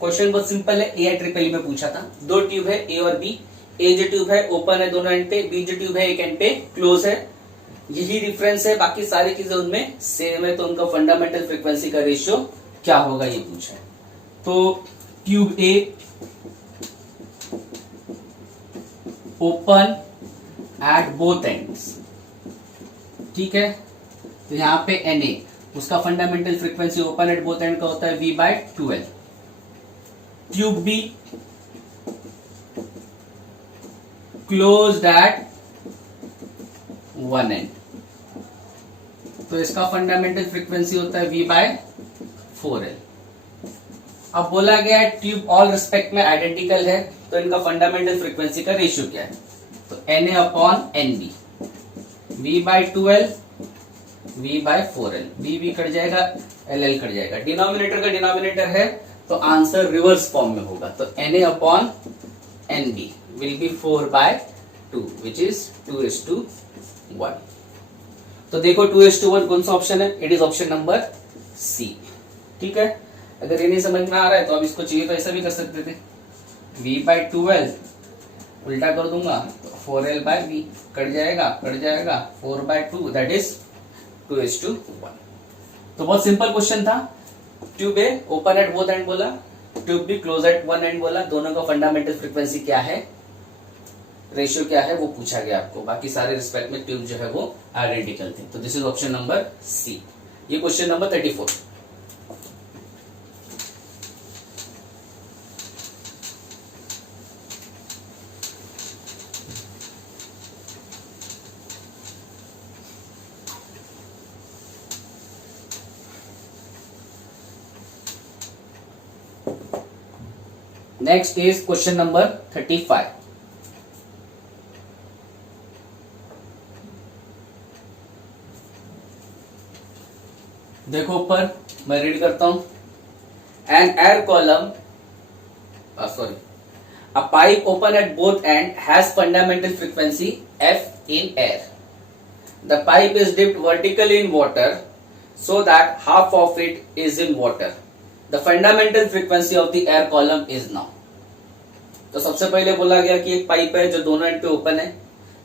Question बहुत सिंपल है, ए ट्रिपल में पूछा था. दो ट्यूब है ए और बी. ए जो ट्यूब है ओपन है दोनों एंड पे, बी जो ट्यूब है एक एंड पे क्लोज है. यही डिफरेंस है, बाकी सारी चीजें उनमें सेम है. तो उनका फंडामेंटल फ्रीक्वेंसी का रेशियो क्या होगा ये पूछा है. तो tube A open at both ends. ठीक है, तो यहां पे Na उसका fundamental frequency open at both and का होता है V/12. Tube be closed at one and, तो इसका फंडामेंटल फ्रीक्वेंसी होता है V/4L. अब बोला गया है ट्यूब ऑल रिस्पेक्ट में आइडेंटिकल है, तो इनका फंडामेंटल फ्रीक्वेंसी का रेशियो क्या है. तो Na upon Nb, V/12 V/4L. B cut जाएगा, L कट जाएगा. डिनोमिनेटर का डिनोमिनेटर है तो आंसर रिवर्स फॉर्म में होगा. तो Na upon Nb will be 4/2 which is 2:1. तो देखो 2:1 कौन सा ऑप्शन है, it is option number C. ठीक है, अगर ये नहीं समझ में आ रहा है तो अब इसको चाहिए तो ऐसा भी कर सकते थे. V/12 उल्टा कर दूंगा तो 4L/V कट जाएगा 4/2 दैट इज 2:1. तो बहुत सिंपल क्वेश्चन था. Tube A open at both end बोला, tube B close at one end बोला. दोनों का फंडामेंटल फ्रीक्वेंसी क्या है, रेशियो क्या है वो पूछा गया आपको. बाकी सारे रिस्पेक्ट में ट्यूब जो है वो आइडेंटिकल थे. तो this is option number C. ये question number 34. Next is question number 35. देखो ऊपर, मैं रीड करता हूं. An air column, a pipe open at both end has fundamental frequency F in air. The pipe is dipped vertically in water so that half of it is in water. The fundamental frequency of the air column is now. तो सबसे पहले बोला गया कि एक पाइप है जो दोनों एंड पे ओपन है,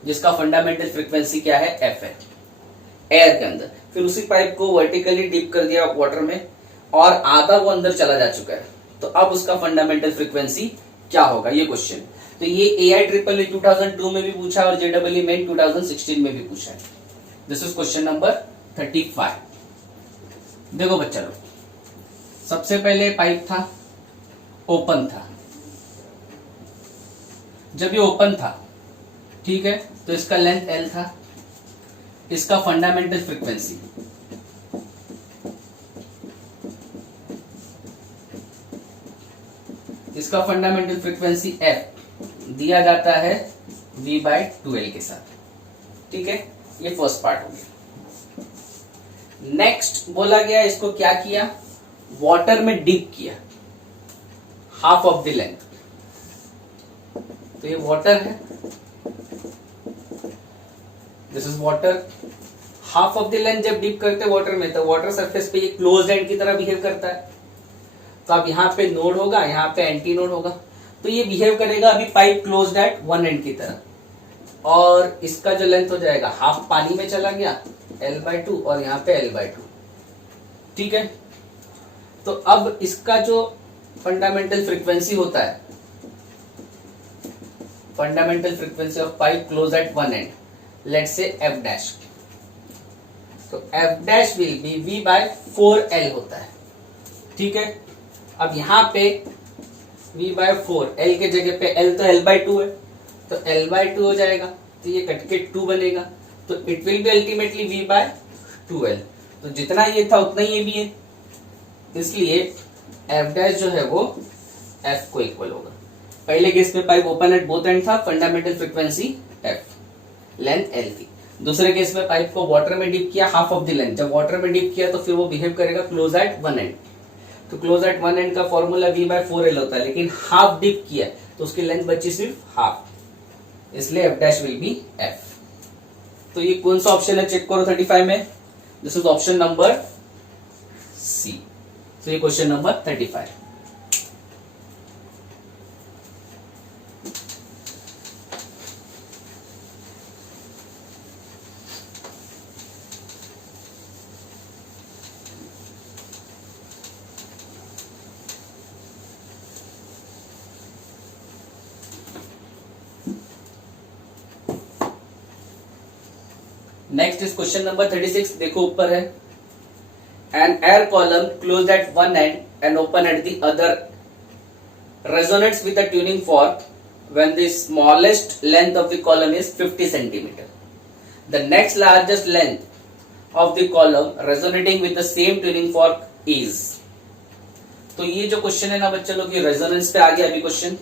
जिसका फंडामेंटल फ्रीक्वेंसी क्या है, एफ है एयर के अंदर। फिर उसी पाइप को वर्टिकली डिप कर दिया वाटर में और आधा वो अंदर चला जा चुका है, तो अब उसका फंडामेंटल फ्रीक्वेंसी क्या होगा, ये क्वेश्चन। तो ये AI-EEE 2002 में भी पूछा और JEE मेन 2016 में भी पूछा है। This is question number 35। देखो बच्चा लोग, सबसे पहले पाइप था, ओपन था। जब ये ओपन था, ठीक है, तो इसका लेंथ L था, इसका फंडामेंटल फ्रीक्वेंसी F दिया जाता है V/2L के साथ, ठीक है। ये फर्स्ट पार्ट हो गया। नेक्स्ट बोला गया इसको क्या किया, वाटर में डिप किया हाफ ऑफ द लेंथ। तो ये वाटर है, this is water. Half of the length जब डिप करते हैं वाटर में, तो वाटर सरफेस पे ये क्लोज एंड की तरह बिहेव करता है। तो अब यहाँ पे नोड होगा, यहाँ पे एंटी नोड होगा, तो ये बिहेव करेगा अभी pipe closed at one and की तरह, और इसका जो लेंथ हो जाएगा हाफ पानी में चला गया L/2 और यहाँ पे L/2, ठीक है। तो अब इसका जो फंडामेंटल फ्रीक्वेंसी होता है, fundamental frequency of pipe close at one and, let's say F', तो F' विल बी V/4L होता है, ठीक है। अब यहाँ पे V/4, L के जगह पे L तो L/2 है, तो L/2 हो जाएगा, तो ये कट के 2 बनेगा, तो it will be ultimately V/2L। तो जितना ये था उतना ही ये भी है, इसलिए F' जो है वो F को इक्वल होगा। पहले केस में pipe open at both end था, fundamental frequency F, length L थी। दूसरे केस में पाइप को वाटर में डिप किया हाफ ऑफ द लेंथ। जब वाटर में डिप किया तो फिर वो बिहेव करेगा क्लोज एट वन एंड। तो क्लोज एट वन एंड का फॉर्मूला V/4L होता है, लेकिन हाफ डिप किया तो उसकी लेंथ बची सिर्फ हाफ, इसलिए F' विल बी F। तो ये कौन सा ऑप्शन है, चेक करो 35 में। This is option number C. तो ये question number 35। Next is question number 36। देखो ऊपर है, an air column close at one end and open at the other resonates with a tuning fork when the smallest length of the column is 50 centimeter. The next largest length of the column resonating with the same tuning fork is. तो ये जो क्वेश्चन है ना बच्चे लोग, ये रेजोनेंस पे आ गया अभी क्वेश्चन,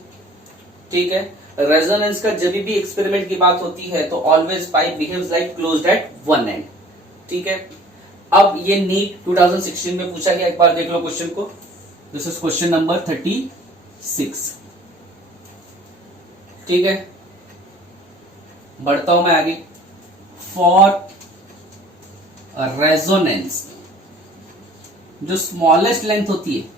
ठीक है। रेजोनेंस का जब भी एक्सपेरिमेंट की बात होती है तो always pipe behaves like closed at one and, ठीक है। अब ये नीट 2016 में पूछा गया, एक बार देख लो क्वेश्चन को। दिस इज क्वेश्चन नंबर 36, ठीक है। बढ़ता हूं मैं आगे। फॉर रेजोनेंस जो स्मॉलेस्ट लेंथ होती है,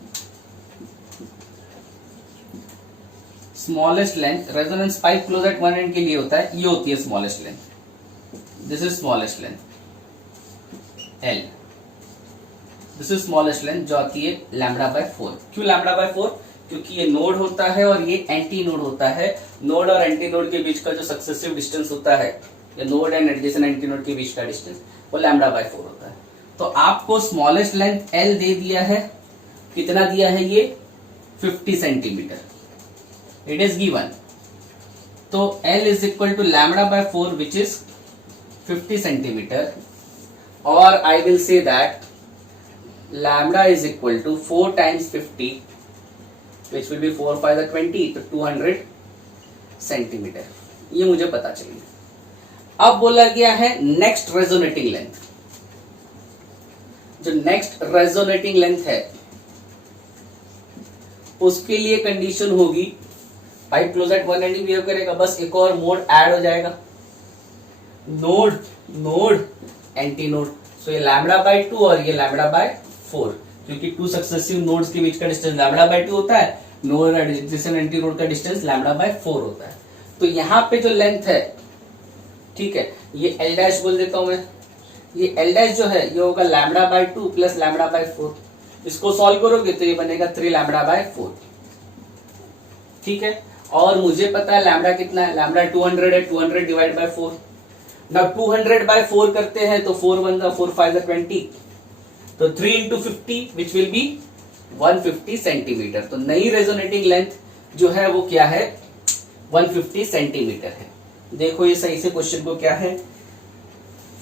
smallest length, resonance pipe close at one end के लिए होता है, ये होती है smallest length. This is smallest length L। This is smallest length जो आती है λ/4। क्यों λ/4? क्योंकि ये नोड होता है और ये एंटी नोड होता है। नोड और एंटी नोड के बीच का जो सक्सेसिव डिस्टेंस होता है, या node and adjacent anti node के बीच का डिस्टेंस, वो λ/4 होता है। तो आपको स्मॉलेस्ट लेंथ L दे दिया है, कितना दिया है ये, 50 सेंटीमीटर, इट इज गिवन। तो L is equal to λ/4 which is 50 centimetre, और I will say that lambda is equal to 4 times 50 which will be 4 5 20, तो 200 सेंटीमीटर, ये मुझे पता चलिए। अब बोला गया है नेक्स्ट रेजोनेटिंग लेंथ। जो नेक्स्ट रेजोनेटिंग लेंथ है उसके लिए कंडीशन होगी pipe close at one and behave करेगा, बस एक और मोड ऐड हो जाएगा, नोड नोड एंटी नोड। सो ये λ/2 और ये λ/4, क्योंकि टू सक्सेसिव नोड्स के बीच का डिस्टेंस लैम्डा बाय 2 होता है, नोड एडजेसेंट एंटी नोड का डिस्टेंस लैम्डा बाय 4 होता है। तो यहाँ पे जो लेंथ है, ठीक है, ये एल डैश बोल देता हूं मैं, ये एल डैश जो है ये होगा lambda by 2 plus lambda by 4। इसको सॉल्व करोगे तो ये बनेगा 3 लैम्डा बाय 4, ठीक है। और मुझे पता है लैम्डा कितना है, लैम्डा 200 है, 200 डिवाइड बाय 4। ना 200 बाय 4 करते हैं तो 4 1 4 5 20, तो 3 into 50 which will be 150 centimetre. तो नई रेजोनेटिंग लेंथ जो है वो क्या है, 150 सेंटीमीटर है। देखो ये सही से क्वेश्चन को क्या है,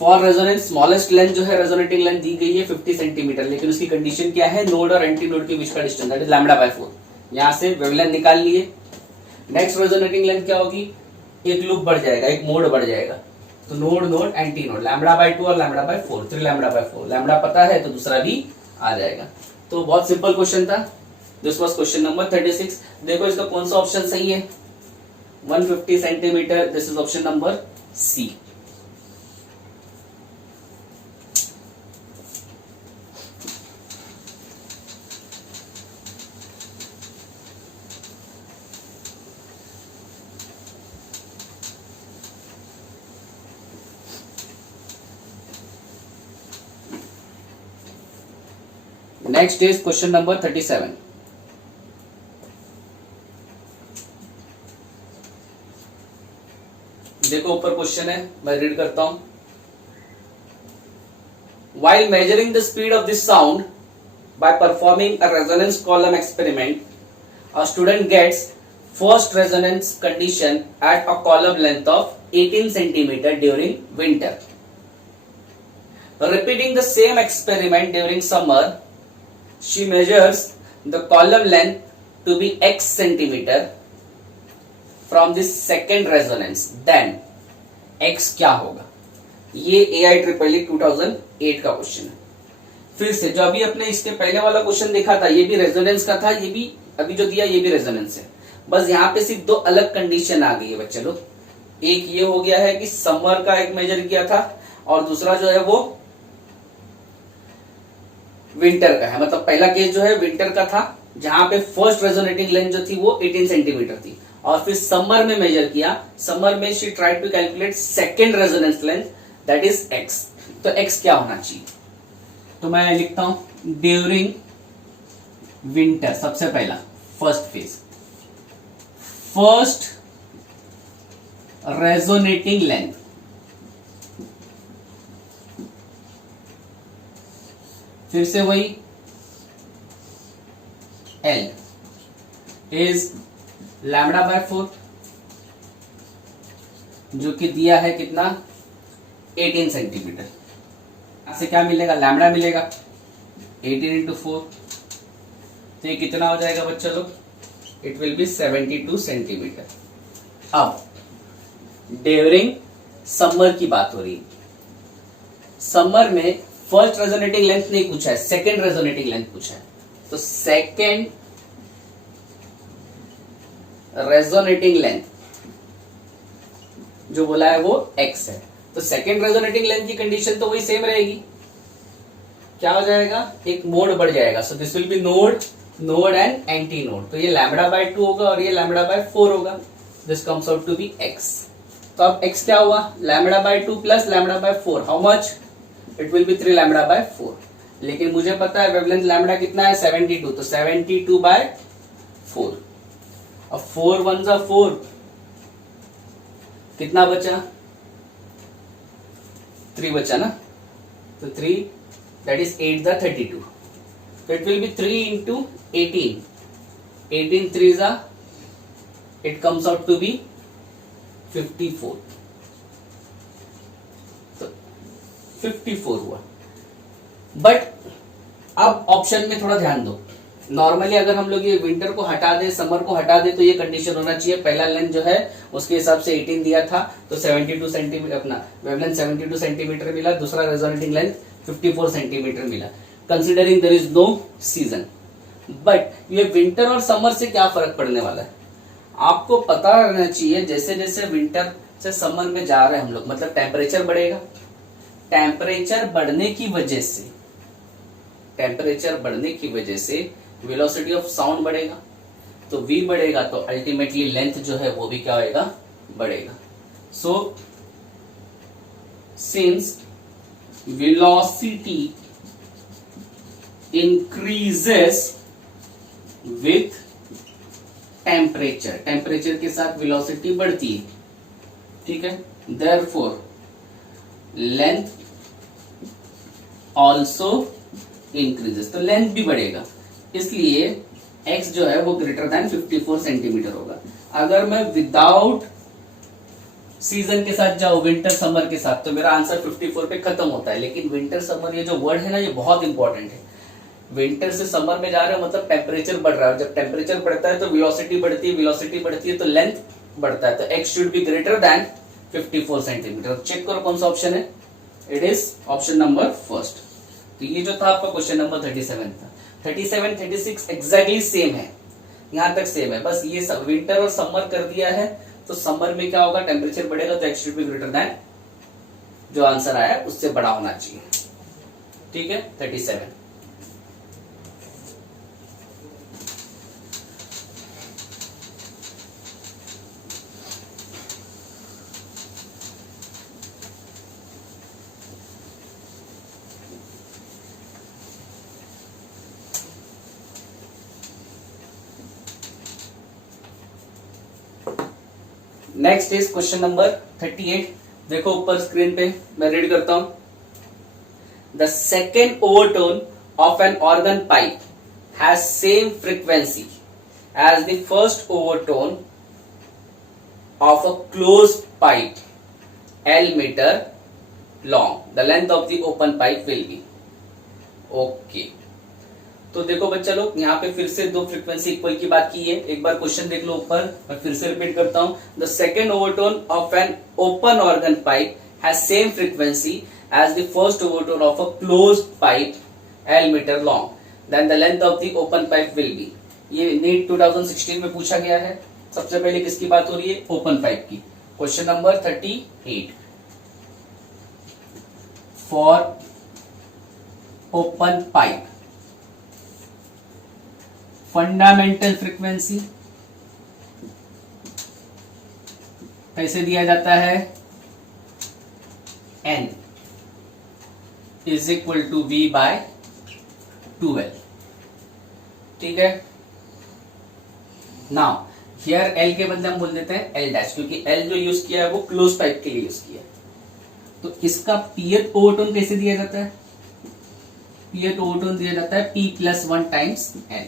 फॉर रेजोनेंस स्मॉलेस्ट लेंथ जो है रेजोनेटिंग लेंथ दी गई है 50 सेंटीमीटर, लेकिन उसकी कंडीशन क्या है, नोड और एंटी नोड के बीच का distance that is lambda by 4। यहां से वेवलेंथ निकाल लिए। नेक्स्ट रेजोनेटिंग लेंथ क्या होगी, एक लूप बढ़ जाएगा, एक मोड बढ़ जाएगा, तो node node antinode, lambda by 2 और lambda by 4, 3 lambda by 4। Lambda पता है तो दूसरा भी आ जाएगा। तो बहुत सिंपल क्वेश्चन था। This was question number 36। देखो इसका कौन सा ऑप्शन सही है, 150 centimetre, this is option number C. Next is question number 37। देखो ऊपर क्वेश्चन है, मैं रीड करता हूं। While measuring the speed of this sound by performing a resonance column experiment, a student gets first resonance condition at a column length of 18 centimeter during winter. Repeating the same experiment during summer, she measures the column length to be x centimeter from this second resonance. Then x क्या होगा? ये AIEEE 2008 का क्वेश्चन है। फिर से जो अभी अपने इसके पहले वाला क्वेश्चन देखा था, ये भी रेजोनेंस का था, ये भी अभी जो दिया ये भी रेजोनेंस है। बस यहाँ पे सिर्फ दो अलग कंडीशन आ गई है बच्चे लोग। एक ये हो गया है कि समर का एक मेजर किया था और दूसरा जो है वो विंटर का है। मतलब पहला केस जो है विंटर का था, जहां पे फर्स्ट रेजोनेटिंग लेंथ जो थी वो 18 सेंटीमीटर थी, और फिर समर में मेजर किया। समर में she tried to calculate second resonance length that is x. तो एक्स क्या होना चाहिए, तो मैं लिखता हूं ड्यूरिंग विंटर। सबसे पहला first phase, first resonating length, फिर से वही L इज लैम्डा बाय 4, जो कि दिया है कितना 18 सेंटीमीटर। यहां से क्या मिलेगा, लैम्डा मिलेगा 18 इंटू 4, तो ये कितना हो जाएगा बच्चा लोग, इट विल बी 72 सेंटीमीटर। अब ड्यूरिंग समर की बात हो रही है। समर में फर्स्ट रेजोनेटिंग लेंथ नहीं पूछा है, सेकेंड रेजोनेटिंग लेंथ पूछा है। तो सेकेंड रेजोनेटिंग लेंथ जो बोला है वो x है। तो सेकेंड रेजोनेटिंग लेंथ की कंडीशन तो वही सेम रहेगी। क्या हो जाएगा, एक मोड बढ़ जाएगा। So this will V node node and anti node. तो ये लैम्डा बाय 2 होगा और ये लैम्डा बाय 4 होगा। This comes out to be x। तो अब x क्या हुआ, lambda by 2 plus lambda by 4, how much, it will be 3 lambda by 4। लेकिन मुझे पता है वेवलेंथ लैम्डा कितना है 72, तो 72 बाय 4। अब 4 1 जा 4, कितना बचा, 3 बचा ना, तो 3 दैट इज 8 जा 32, तो इट विल बी 3 इंटू 18, 18 3 जा, it comes out to be 54, तो 54 हुआ। बट अब ऑप्शन में थोड़ा ध्यान दो। नॉर्मली अगर हम लोग ये विंटर को हटा दे, समर को हटा दे, तो ये कंडीशन होना चाहिए, पहला लेंथ जो है उसके हिसाब से 18 दिया था, तो 72 सेंटीमीटर अपना वेवलेंथ 72 सेंटीमीटर मिला, दूसरा रेजोनेटिंग लेंथ 54 सेंटीमीटर मिला, considering there is no season. But ये विंटर और समर से क्या फर्क पड़ने वाला है, आपको पता रहना चाहिए। जैसे जैसे विंटर से समर में जा रहे हैं हम लोग, मतलब टेम्परेचर बढ़ेगा, टेम्परेचर बढ़ने की वजह से टेम्परेचर बढ़ने की वजह से वेलोसिटी ऑफ साउंड बढ़ेगा, तो v बढ़ेगा तो अल्टीमेटली लेंथ जो है वो भी क्या होएगा, बढ़ेगा। So since velocity increases with temperature, temperature के साथ वेलोसिटी बढ़ती है, ठीक है, देयरफॉर लेंथ ऑल्सो इंक्रीजेस, तो लेंथ भी बढ़ेगा, इसलिए x जो है वो ग्रेटर देन 54 सेंटीमीटर होगा। अगर मैं विदाउट सीजन के साथ जाऊं, विंटर समर के साथ, तो मेरा आंसर 54 पे खत्म होता है। लेकिन विंटर समर ये जो वर्ड है ना, ये बहुत इंपॉर्टेंट है। विंटर से समर में जा रहे हो मतलब टेम्परेचर बढ़ रहा है, जब टेम्परेचर बढ़ता है तो वेलोसिटी बढ़ती है, वेलोसिटी बढ़ती है तो लेंथ बढ़ता है, तो x should be greater than 54 centimetre. Check करो कौन सा ऑप्शन है, it is option number first. तो ये जो था आपका क्वेश्चन नंबर 37 था। 37, 36 एग्जैक्टली सेम है, यहां तक सेम है, बस ये सब विंटर और समर कर दिया है। तो समर में क्या होगा, टेम्परेचर बढ़ेगा तो x should be greater then जो आंसर आया उससे बड़ा होना चाहिए, ठीक है। 37 नेक्स्ट इज क्वेश्चन नंबर 38। देखो ऊपर स्क्रीन पे मैं रीड करता हूं। The second overtone of an organ pipe has same frequency as the first overtone of a closed pipe L metre long, the length of the open pipe will be. Okay, तो देखो बच्चा लोग, यहाँ पे फिर से दो फ्रीक्वेंसी इक्वल की बात की है। एक बार क्वेश्चन देख लो ऊपर, मैं फिर से रिपीट करता हूं। The second overtone of an open organ pipe has same frequency as the first overtone of a closed pipe L metre long, then the length of the open pipe will be. ये नीट 2016 में पूछा गया है। सबसे पहले किसकी बात हो रही है, ओपन पाइप की। Question number 38 for open pipe fundamental frequency कैसे दिया जाता है, n is equal to v by 2l, ठीक है। नाउ हियर l के बदले हम बोल देते हैं l डैश, क्योंकि l जो यूज किया है वो क्लोज पाइप के लिए यूज किया है। तो इसका pth ओवरटोन कैसे दिया जाता है, pth ओवरटोन दिया जाता है p प्लस 1 टाइम्स n।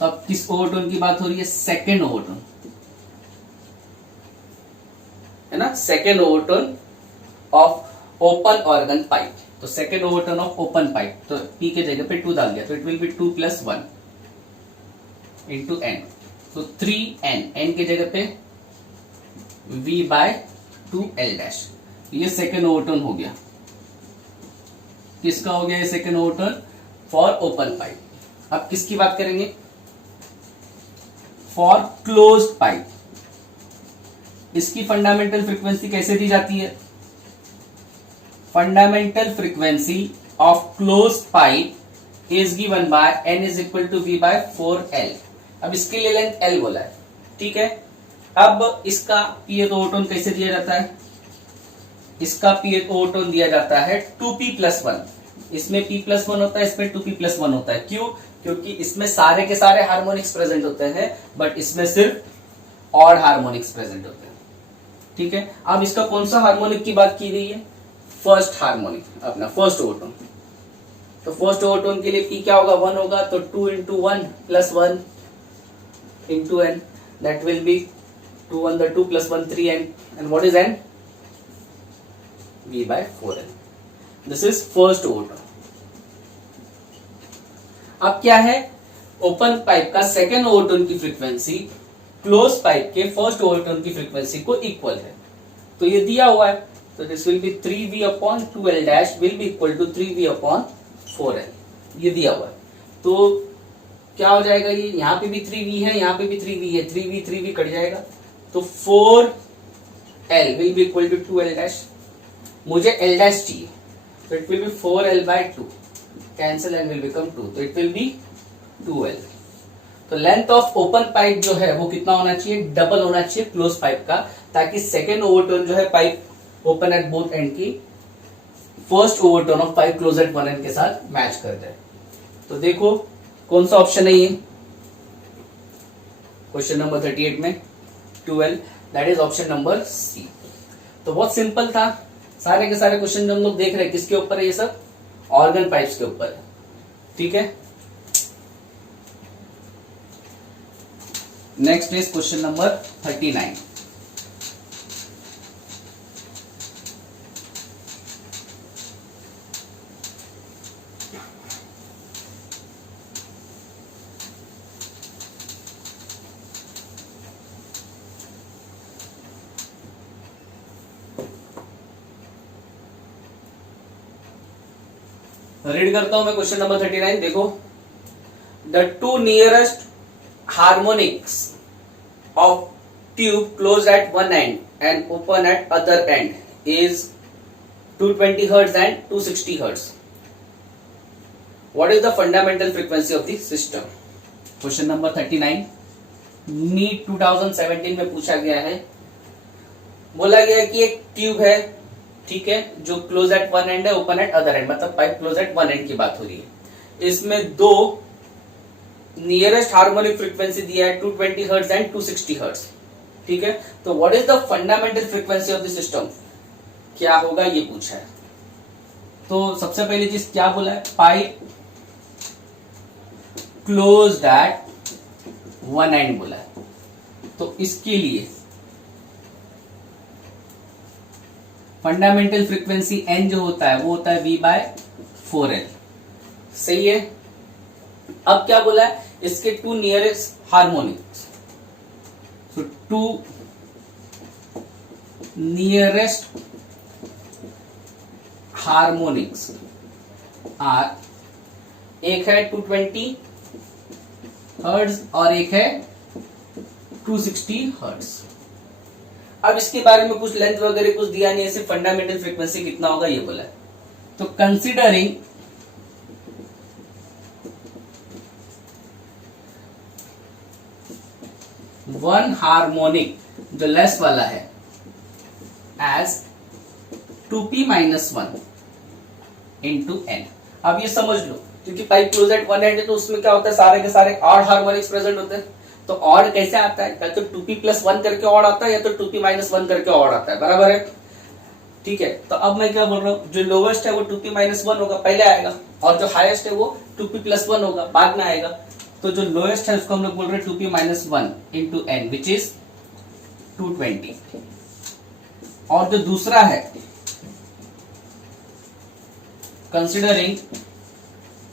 तो अब किस ओवरटोन की बात हो रही है, सेकेंड ओवरटोन, है ना, second overtone of open organ pipe. तो second overtone of open pipe, तो p के जगह पे 2 डाल दिया, तो it will be 2 plus 1 into n, तो 3n, n के जगह पे v बाय 2l डैश। ये सेकेंड ओवरटोन हो गया। किसका हो गया ये second overtone, for open pipe. अब किसकी बात करेंगे, फॉर क्लोज्ड पाइप। इसकी फंडामेंटल फ्रीक्वेंसी कैसे दी जाती है, fundamental frequency of closed pipe is given by n is equal to v by 4l। अब इसके लिए लेंथ l बोला है, ठीक है। अब इसका pth ओवरटोन कैसे दिया जाता है, इसका pth ओवरटोन दिया जाता है 2p प्लस 1। इसमें p प्लस 1 होता है, इसमें 2p प्लस 1 होता है। क्यों, क्योंकि इसमें सारे के सारे हार्मोनिक्स प्रेजेंट होते हैं, बट इसमें सिर्फ ऑड हार्मोनिक्स प्रेजेंट होते हैं, ठीक है। अब इसका कौन सा हार्मोनिक की बात की गई है, फर्स्ट हार्मोनिक, अपना फर्स्ट ओवरटोन। तो फर्स्ट ओवरटोन के लिए p क्या होगा, 1 होगा, तो 2 into 1 plus 1 into n, that will be 2 1 2 plus 1 3n, and what is n, v by 4l। This is first overtone. अब क्या है, ओपन पाइप का सेकेंड ओवरटोन की फ्रीक्वेंसी क्लोज पाइप के फर्स्ट ओवरटोन की फ्रीक्वेंसी को इक्वल है। तो ये दिया हुआ है, तो this will be 3v upon 2l dash will be equal to 3v upon 4l। ये दिया हुआ है, तो क्या हो जाएगा, ये यहाँ पे भी 3v है, यहाँ पे भी 3v है, 3v कट जाएगा, तो 4l will be equal to 2l dash. मुझे l डैश चाहिए, तो it will be 4l by 2। Cancel and will become 2, तो इट विल बी 2L। तो लेंथ ऑफ ओपन पाइप जो है वो कितना होना चाहिए, डबल होना चाहिए क्लोज पाइप का, ताकि सेकेंड ओवरटर्न जो है pipe open at both end की first overtone of pipe close at one end के साथ मैच कर जाए। तो देखो कौन सा ऑप्शन है ये क्वेश्चन नंबर 38 में 12, that is option number C. तो बहुत सिंपल था, सारे के सारे क्वेश्चन जो हम लोग देख रहे हैं किसके ऊपर है, ये सब ऑर्गन पाइप्स के ऊपर है। ठीक है, next is question number 39। Read करता हूं मैं क्वेश्चन नंबर 39। देखो, the two nearest harmonics of tube closed at one end and open at other end is 220 Hz and 260 Hz. What is the fundamental frequency of the system? Question number 39 NEET 2017 में पूछा गया है। बोला गया है कि एक ट्यूब है, ठीक है, जो क्लोज एट वन एंड है, ओपन एट अदर एंड, मतलब pipe close at one and की बात हो रही है। इसमें दो नियरेस्ट हार्मोनिक फ्रीक्वेंसी दिया है 220 हर्ट्ज एंड 260 हर्ट्ज। ठीक है, तो what is the fundamental frequency of the system, क्या होगा ये पूछा है। तो सबसे पहली चीज क्या बोला है, pipe closed at one end बोला है। तो इसके लिए फंडामेंटल फ्रीक्वेंसी एन जो होता है वो होता है V/4L। सही है। अब क्या बोला है, इसके two nearest harmonics, so two nearest harmonics are, एक है 220 हर्ट्ज और एक है 260 हर्ट्ज। अब इसके बारे में कुछ लेंथ वगैरह कुछ दिया नहीं, ऐसे फंडामेंटल फ्रीक्वेंसी कितना होगा ये बोला है। तो कंसीडरिंग वन हार्मोनिक जो लेस वाला है एज 2p-1 इंटू एन। अब ये समझ लो, क्योंकि pipe close at one end है तो उसमें क्या होता है, सारे के सारे ऑड हार्मोनिक्स प्रेजेंट होते हैं। तो ऑड कैसे आता है, या तो 2p+1 करके ऑड आता है या तो 2p-1 करके ऑड आता है, बराबर है। ठीक है, तो अब मैं क्या बोल रहा हूँ, जो लोवेस्ट है वो 2p-1 होगा, पहले आएगा, और जो हाईएस्ट है वो 2p+1 होगा, बाद में आएगा। तो जो लोएस्ट है उसको हम लोग बोल रहे हैं 2p-1 into N which is 220। और जो दूसरा है considering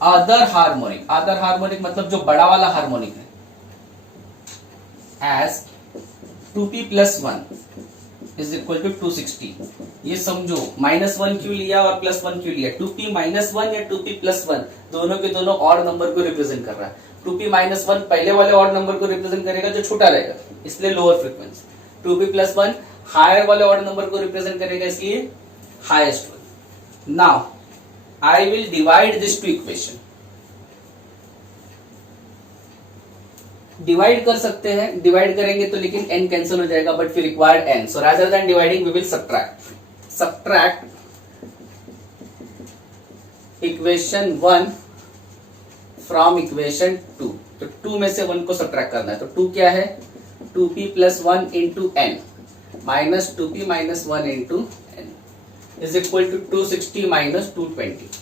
other harmonic, other harmonic मतलब जो बड़ा वाला हार्मोनिक है, as 2p+1 is equal to 260। ये समझो -1 क्यों लिया और +1 क्यों लिया, 2p-1 या 2p+1 दोनों के दोनों ऑड नंबर को रिप्रेजेंट कर रहा है। 2p-1 पहले वाले ऑड नंबर को रिप्रेजेंट करेगा जो छोटा रहेगा, इसलिए लोअर फ्रीक्वेंसी। 2p+1 हायर वाले ऑड नंबर को रिप्रेजेंट करेगा, इसलिए highest one. Now I will divide this two equation. Divide कर सकते हैं, डिवाइड करेंगे तो लेकिन n कैंसिल हो जाएगा, but we required n, so rather than dividing we will subtract equation 1 from equation 2। तो 2 में से 1 को सब्ट्रैक्ट करना है। तो 2 क्या है, 2p+1 into n minus 2p-1 into n is equal to 260 minus 220।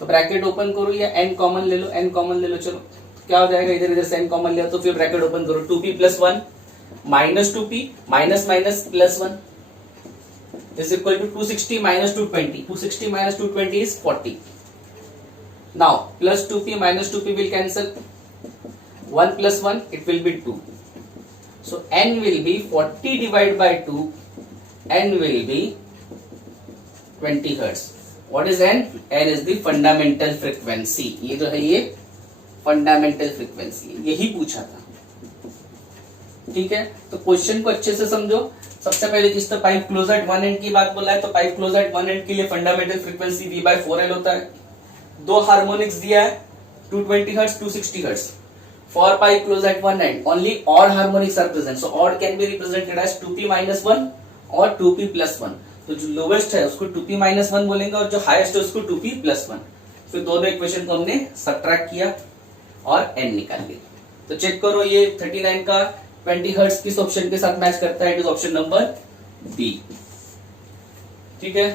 तो ब्रैकेट ओपन करो या n कॉमन ले लो, n कॉमन ले लो, चलो क्या हो जाएगा, इधर इधर से n कॉमन लिया तो फिर ब्रैकेट ओपन करो, 2p+1 minus 2p minus minus +1 is equal to 260 minus 220। 260 minus 220 is 40। Now plus 2p minus 2p will cancel, 1 plus 1 it will be 2, so n will be 40 divided by 2, n will be 20 hertz. What is n? n is the fundamental frequency। ये जो है ये फंडामेंटल फ्रीक्वेंसी है, यही पूछा था। ठीक है, तो क्वेश्चन को अच्छे से समझो। सबसे पहले चीज तो pipe close at one and की बात बोला है, तो pipe close at one end के लिए फंडामेंटल फ्रीक्वेंसी V/4L होता है। दो हार्मोनिक्स दिया है 220 hertz 260 hertz for pipe close at one end only odd harmonics are present so odd can be represented as 2p - 1 और 2p + 1 तो जो लोवेस्ट है उसको 2p - 1 बोलेंगे और जो हाईएस्ट है उसको 2p + 1 फिर दोनों इक्वेशन को हमने सब्ट्रैक्ट किया और n निकाल लिया तो चेक करो ये 39 का 20 हर्ट्ज किस ऑप्शन के साथ मैच करता है it is option number B ठीक है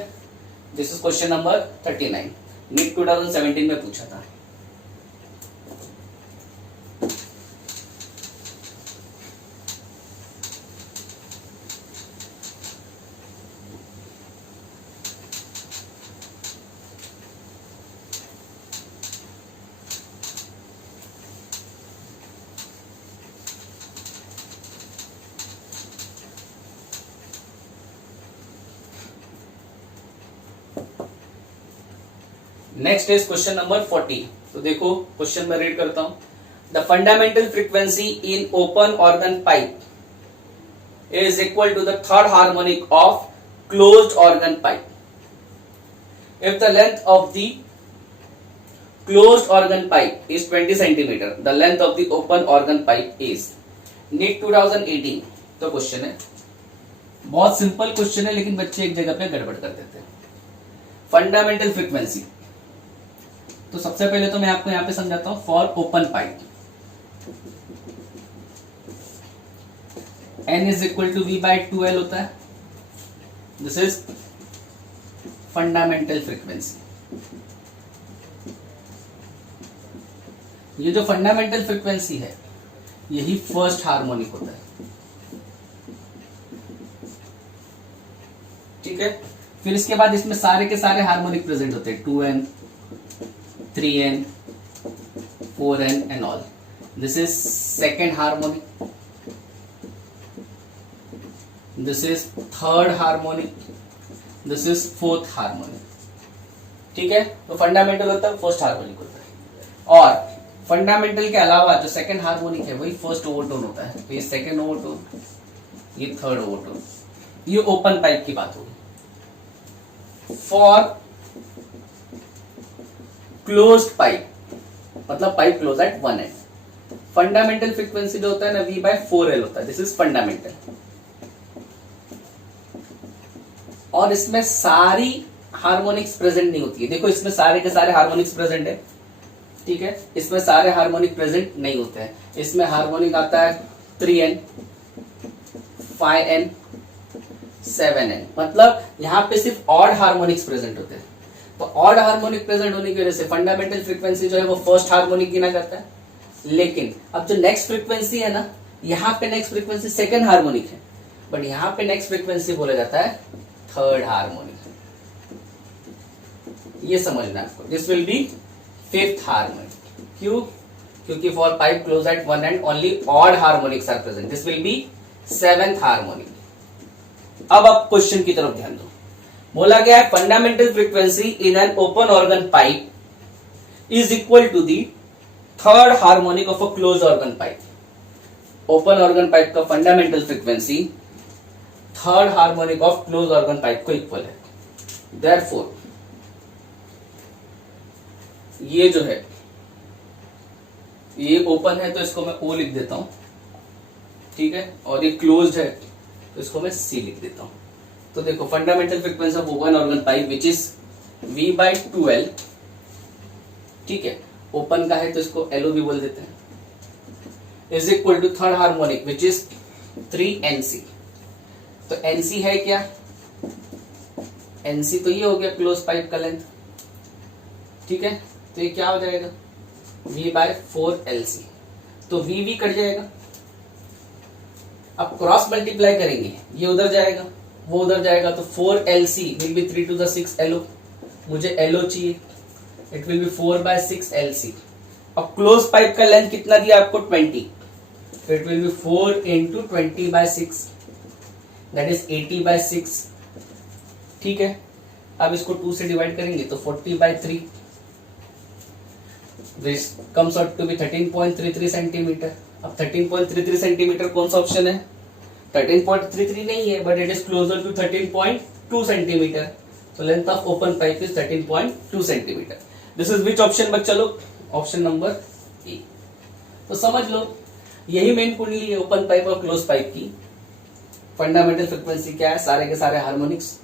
this is question number 39 NEET 2017 में पूछा था नेक्स्ट इज क्वेश्चन नंबर 40 तो देखो क्वेश्चन में रीड करता हूं the fundamental frequency in open organ pipe is equal to the third harmonic of closed organ pipe if the length of the closed organ pipe is 20 centimetre the length of the open organ pipe is NEET 2018 तो क्वेश्चन है बहुत सिंपल क्वेश्चन है लेकिन बच्चे एक जगह पे गड़बड़ कर देते हैं फंडामेंटल फ्रीक्वेंसी तो सबसे पहले तो मैं आपको यहां पे समझाता हूं for open pipe n is equal to v/2l होता है दिस इज फंडामेंटल फ्रीक्वेंसी ये जो फंडामेंटल फ्रीक्वेंसी है यही फर्स्ट हार्मोनिक होता है ठीक है फिर इसके बाद इसमें सारे के सारे हार्मोनिक प्रेजेंट होते हैं 2n 3n 4n and all this is second harmonic this is third harmonic this is fourth harmonic ठीक है तो फंडामेंटल होता है फर्स्ट हार्मोनिक होता है और फंडामेंटल के अलावा जो सेकंड हार्मोनिक है वही फर्स्ट ओवरटोन होता है तो ये सेकंड ओवरटोन ये थर्ड ओवरटोन ये ओपन पाइप की बात होगी फॉर क्लोज्ड पाइप मतलब pipe close at one and fundamental frequency जो होता है ना v/4l होता है दिस इज फंडामेंटल और इसमें सारी हार्मोनिक्स प्रेजेंट नहीं होती है देखो इसमें सारे के सारे हार्मोनिक्स प्रेजेंट है ठीक है इसमें सारे हार्मोनिक प्रेजेंट नहीं होते हैं इसमें हार्मोनिक आता है 3n 5n 7n मतलब यहां पे सिर्फ ऑड हार्मोनिक्स प्रेजेंट होते हैं तो ऑड हार्मोनिक प्रेजेंट होने की वजह से फंडामेंटल फ्रीक्वेंसी जो है वो फर्स्ट हार्मोनिक गिना करता है लेकिन अब जो नेक्स्ट फ्रीक्वेंसी है ना यहाँ पे नेक्स्ट फ्रीक्वेंसी सेकंड हार्मोनिक है बट यहाँ पे नेक्स्ट फ्रीक्वेंसी बोला जाता है थर्ड हार्मोनिक ये समझना आपको this will be fifth harmonic क्यों क्योंकि for pipe close at one end only odd harmonics are present this will be seventh harmonic अब आप क्वेश्चन की तरफ ध्यान दो बोला गया है fundamental frequency in an open organ pipe is equal to the third harmonic of a close organ pipe open organ pipe का fundamental frequency third harmonic of close organ pipe को इक्वल है देयरफॉर ये जो है ये ओपन है तो इसको मैं O लिख देता हूं ठीक है और ये क्लोज्ड है तो इसको मैं C लिख देता हूं तो देखो fundamental frequency of open organ pipe which is v/2l ठीक है ओपन का है तो इसको LO भी बोल देते हैं is equal to third harmonic which is 3nc तो nc है क्या nc तो ये हो गया क्लोज पाइप का लेंथ ठीक है तो ये क्या हो जाएगा v/4lc तो v कट जाएगा अब क्रॉस मल्टीप्लाई करेंगे ये उधर जाएगा वो उधर जाएगा तो 4lc will be 3 to the 6 LO मुझे LO चाहिए इट विल बी 4/6lc अब क्लोज पाइप का लेंथ कितना दिया आपको 20 तो it will B 4 into 20/6 that is 80/6 ठीक है अब इसको 2 से डिवाइड करेंगे तो 40/3 this comes out to be 13.33 centimetre अब 13.33 सेंटीमीटर कौन सा ऑप्शन है 13.33 नहीं है but it is closer to 13.2 centimetre so length of open pipe is 13.2 centimetre this is which option बच्चा लोग? Option number A. तो समझ लो यही मेन कुंडली है ओपन पाइप और क्लोज पाइप की। फंडामेंटल फ्रीक्वेंसी क्या है? सारे के सारे हार्मोनिक्स,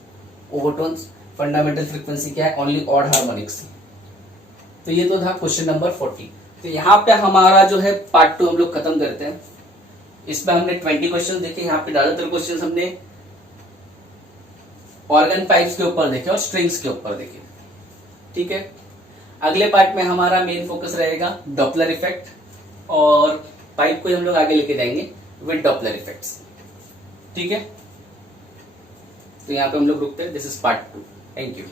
ओवरटोन्स। फंडामेंटल फ्रीक्वेंसी क्या है? Only odd harmonics. तो ये तो था क्वेश्चन नंबर 40। तो यहाँ पे हमारा जो है पार्ट 2 हम लोग खत्म करते हैं। इसमें हमने 20 क्वेश्चन देखे। यहाँ पे ज्यादातर क्वेश्चन हमने ऑर्गन पाइप्स के ऊपर देखे और स्ट्रिंग्स के ऊपर देखे। ठीक है, अगले पार्ट में हमारा मेन फोकस रहेगा डॉपलर इफेक्ट, और पाइप को हम लोग आगे लेके जाएंगे विद डॉपलर इफेक्ट्स। ठीक है, तो यहाँ पे हम लोग रुकते हैं। This is part 2। Thank you.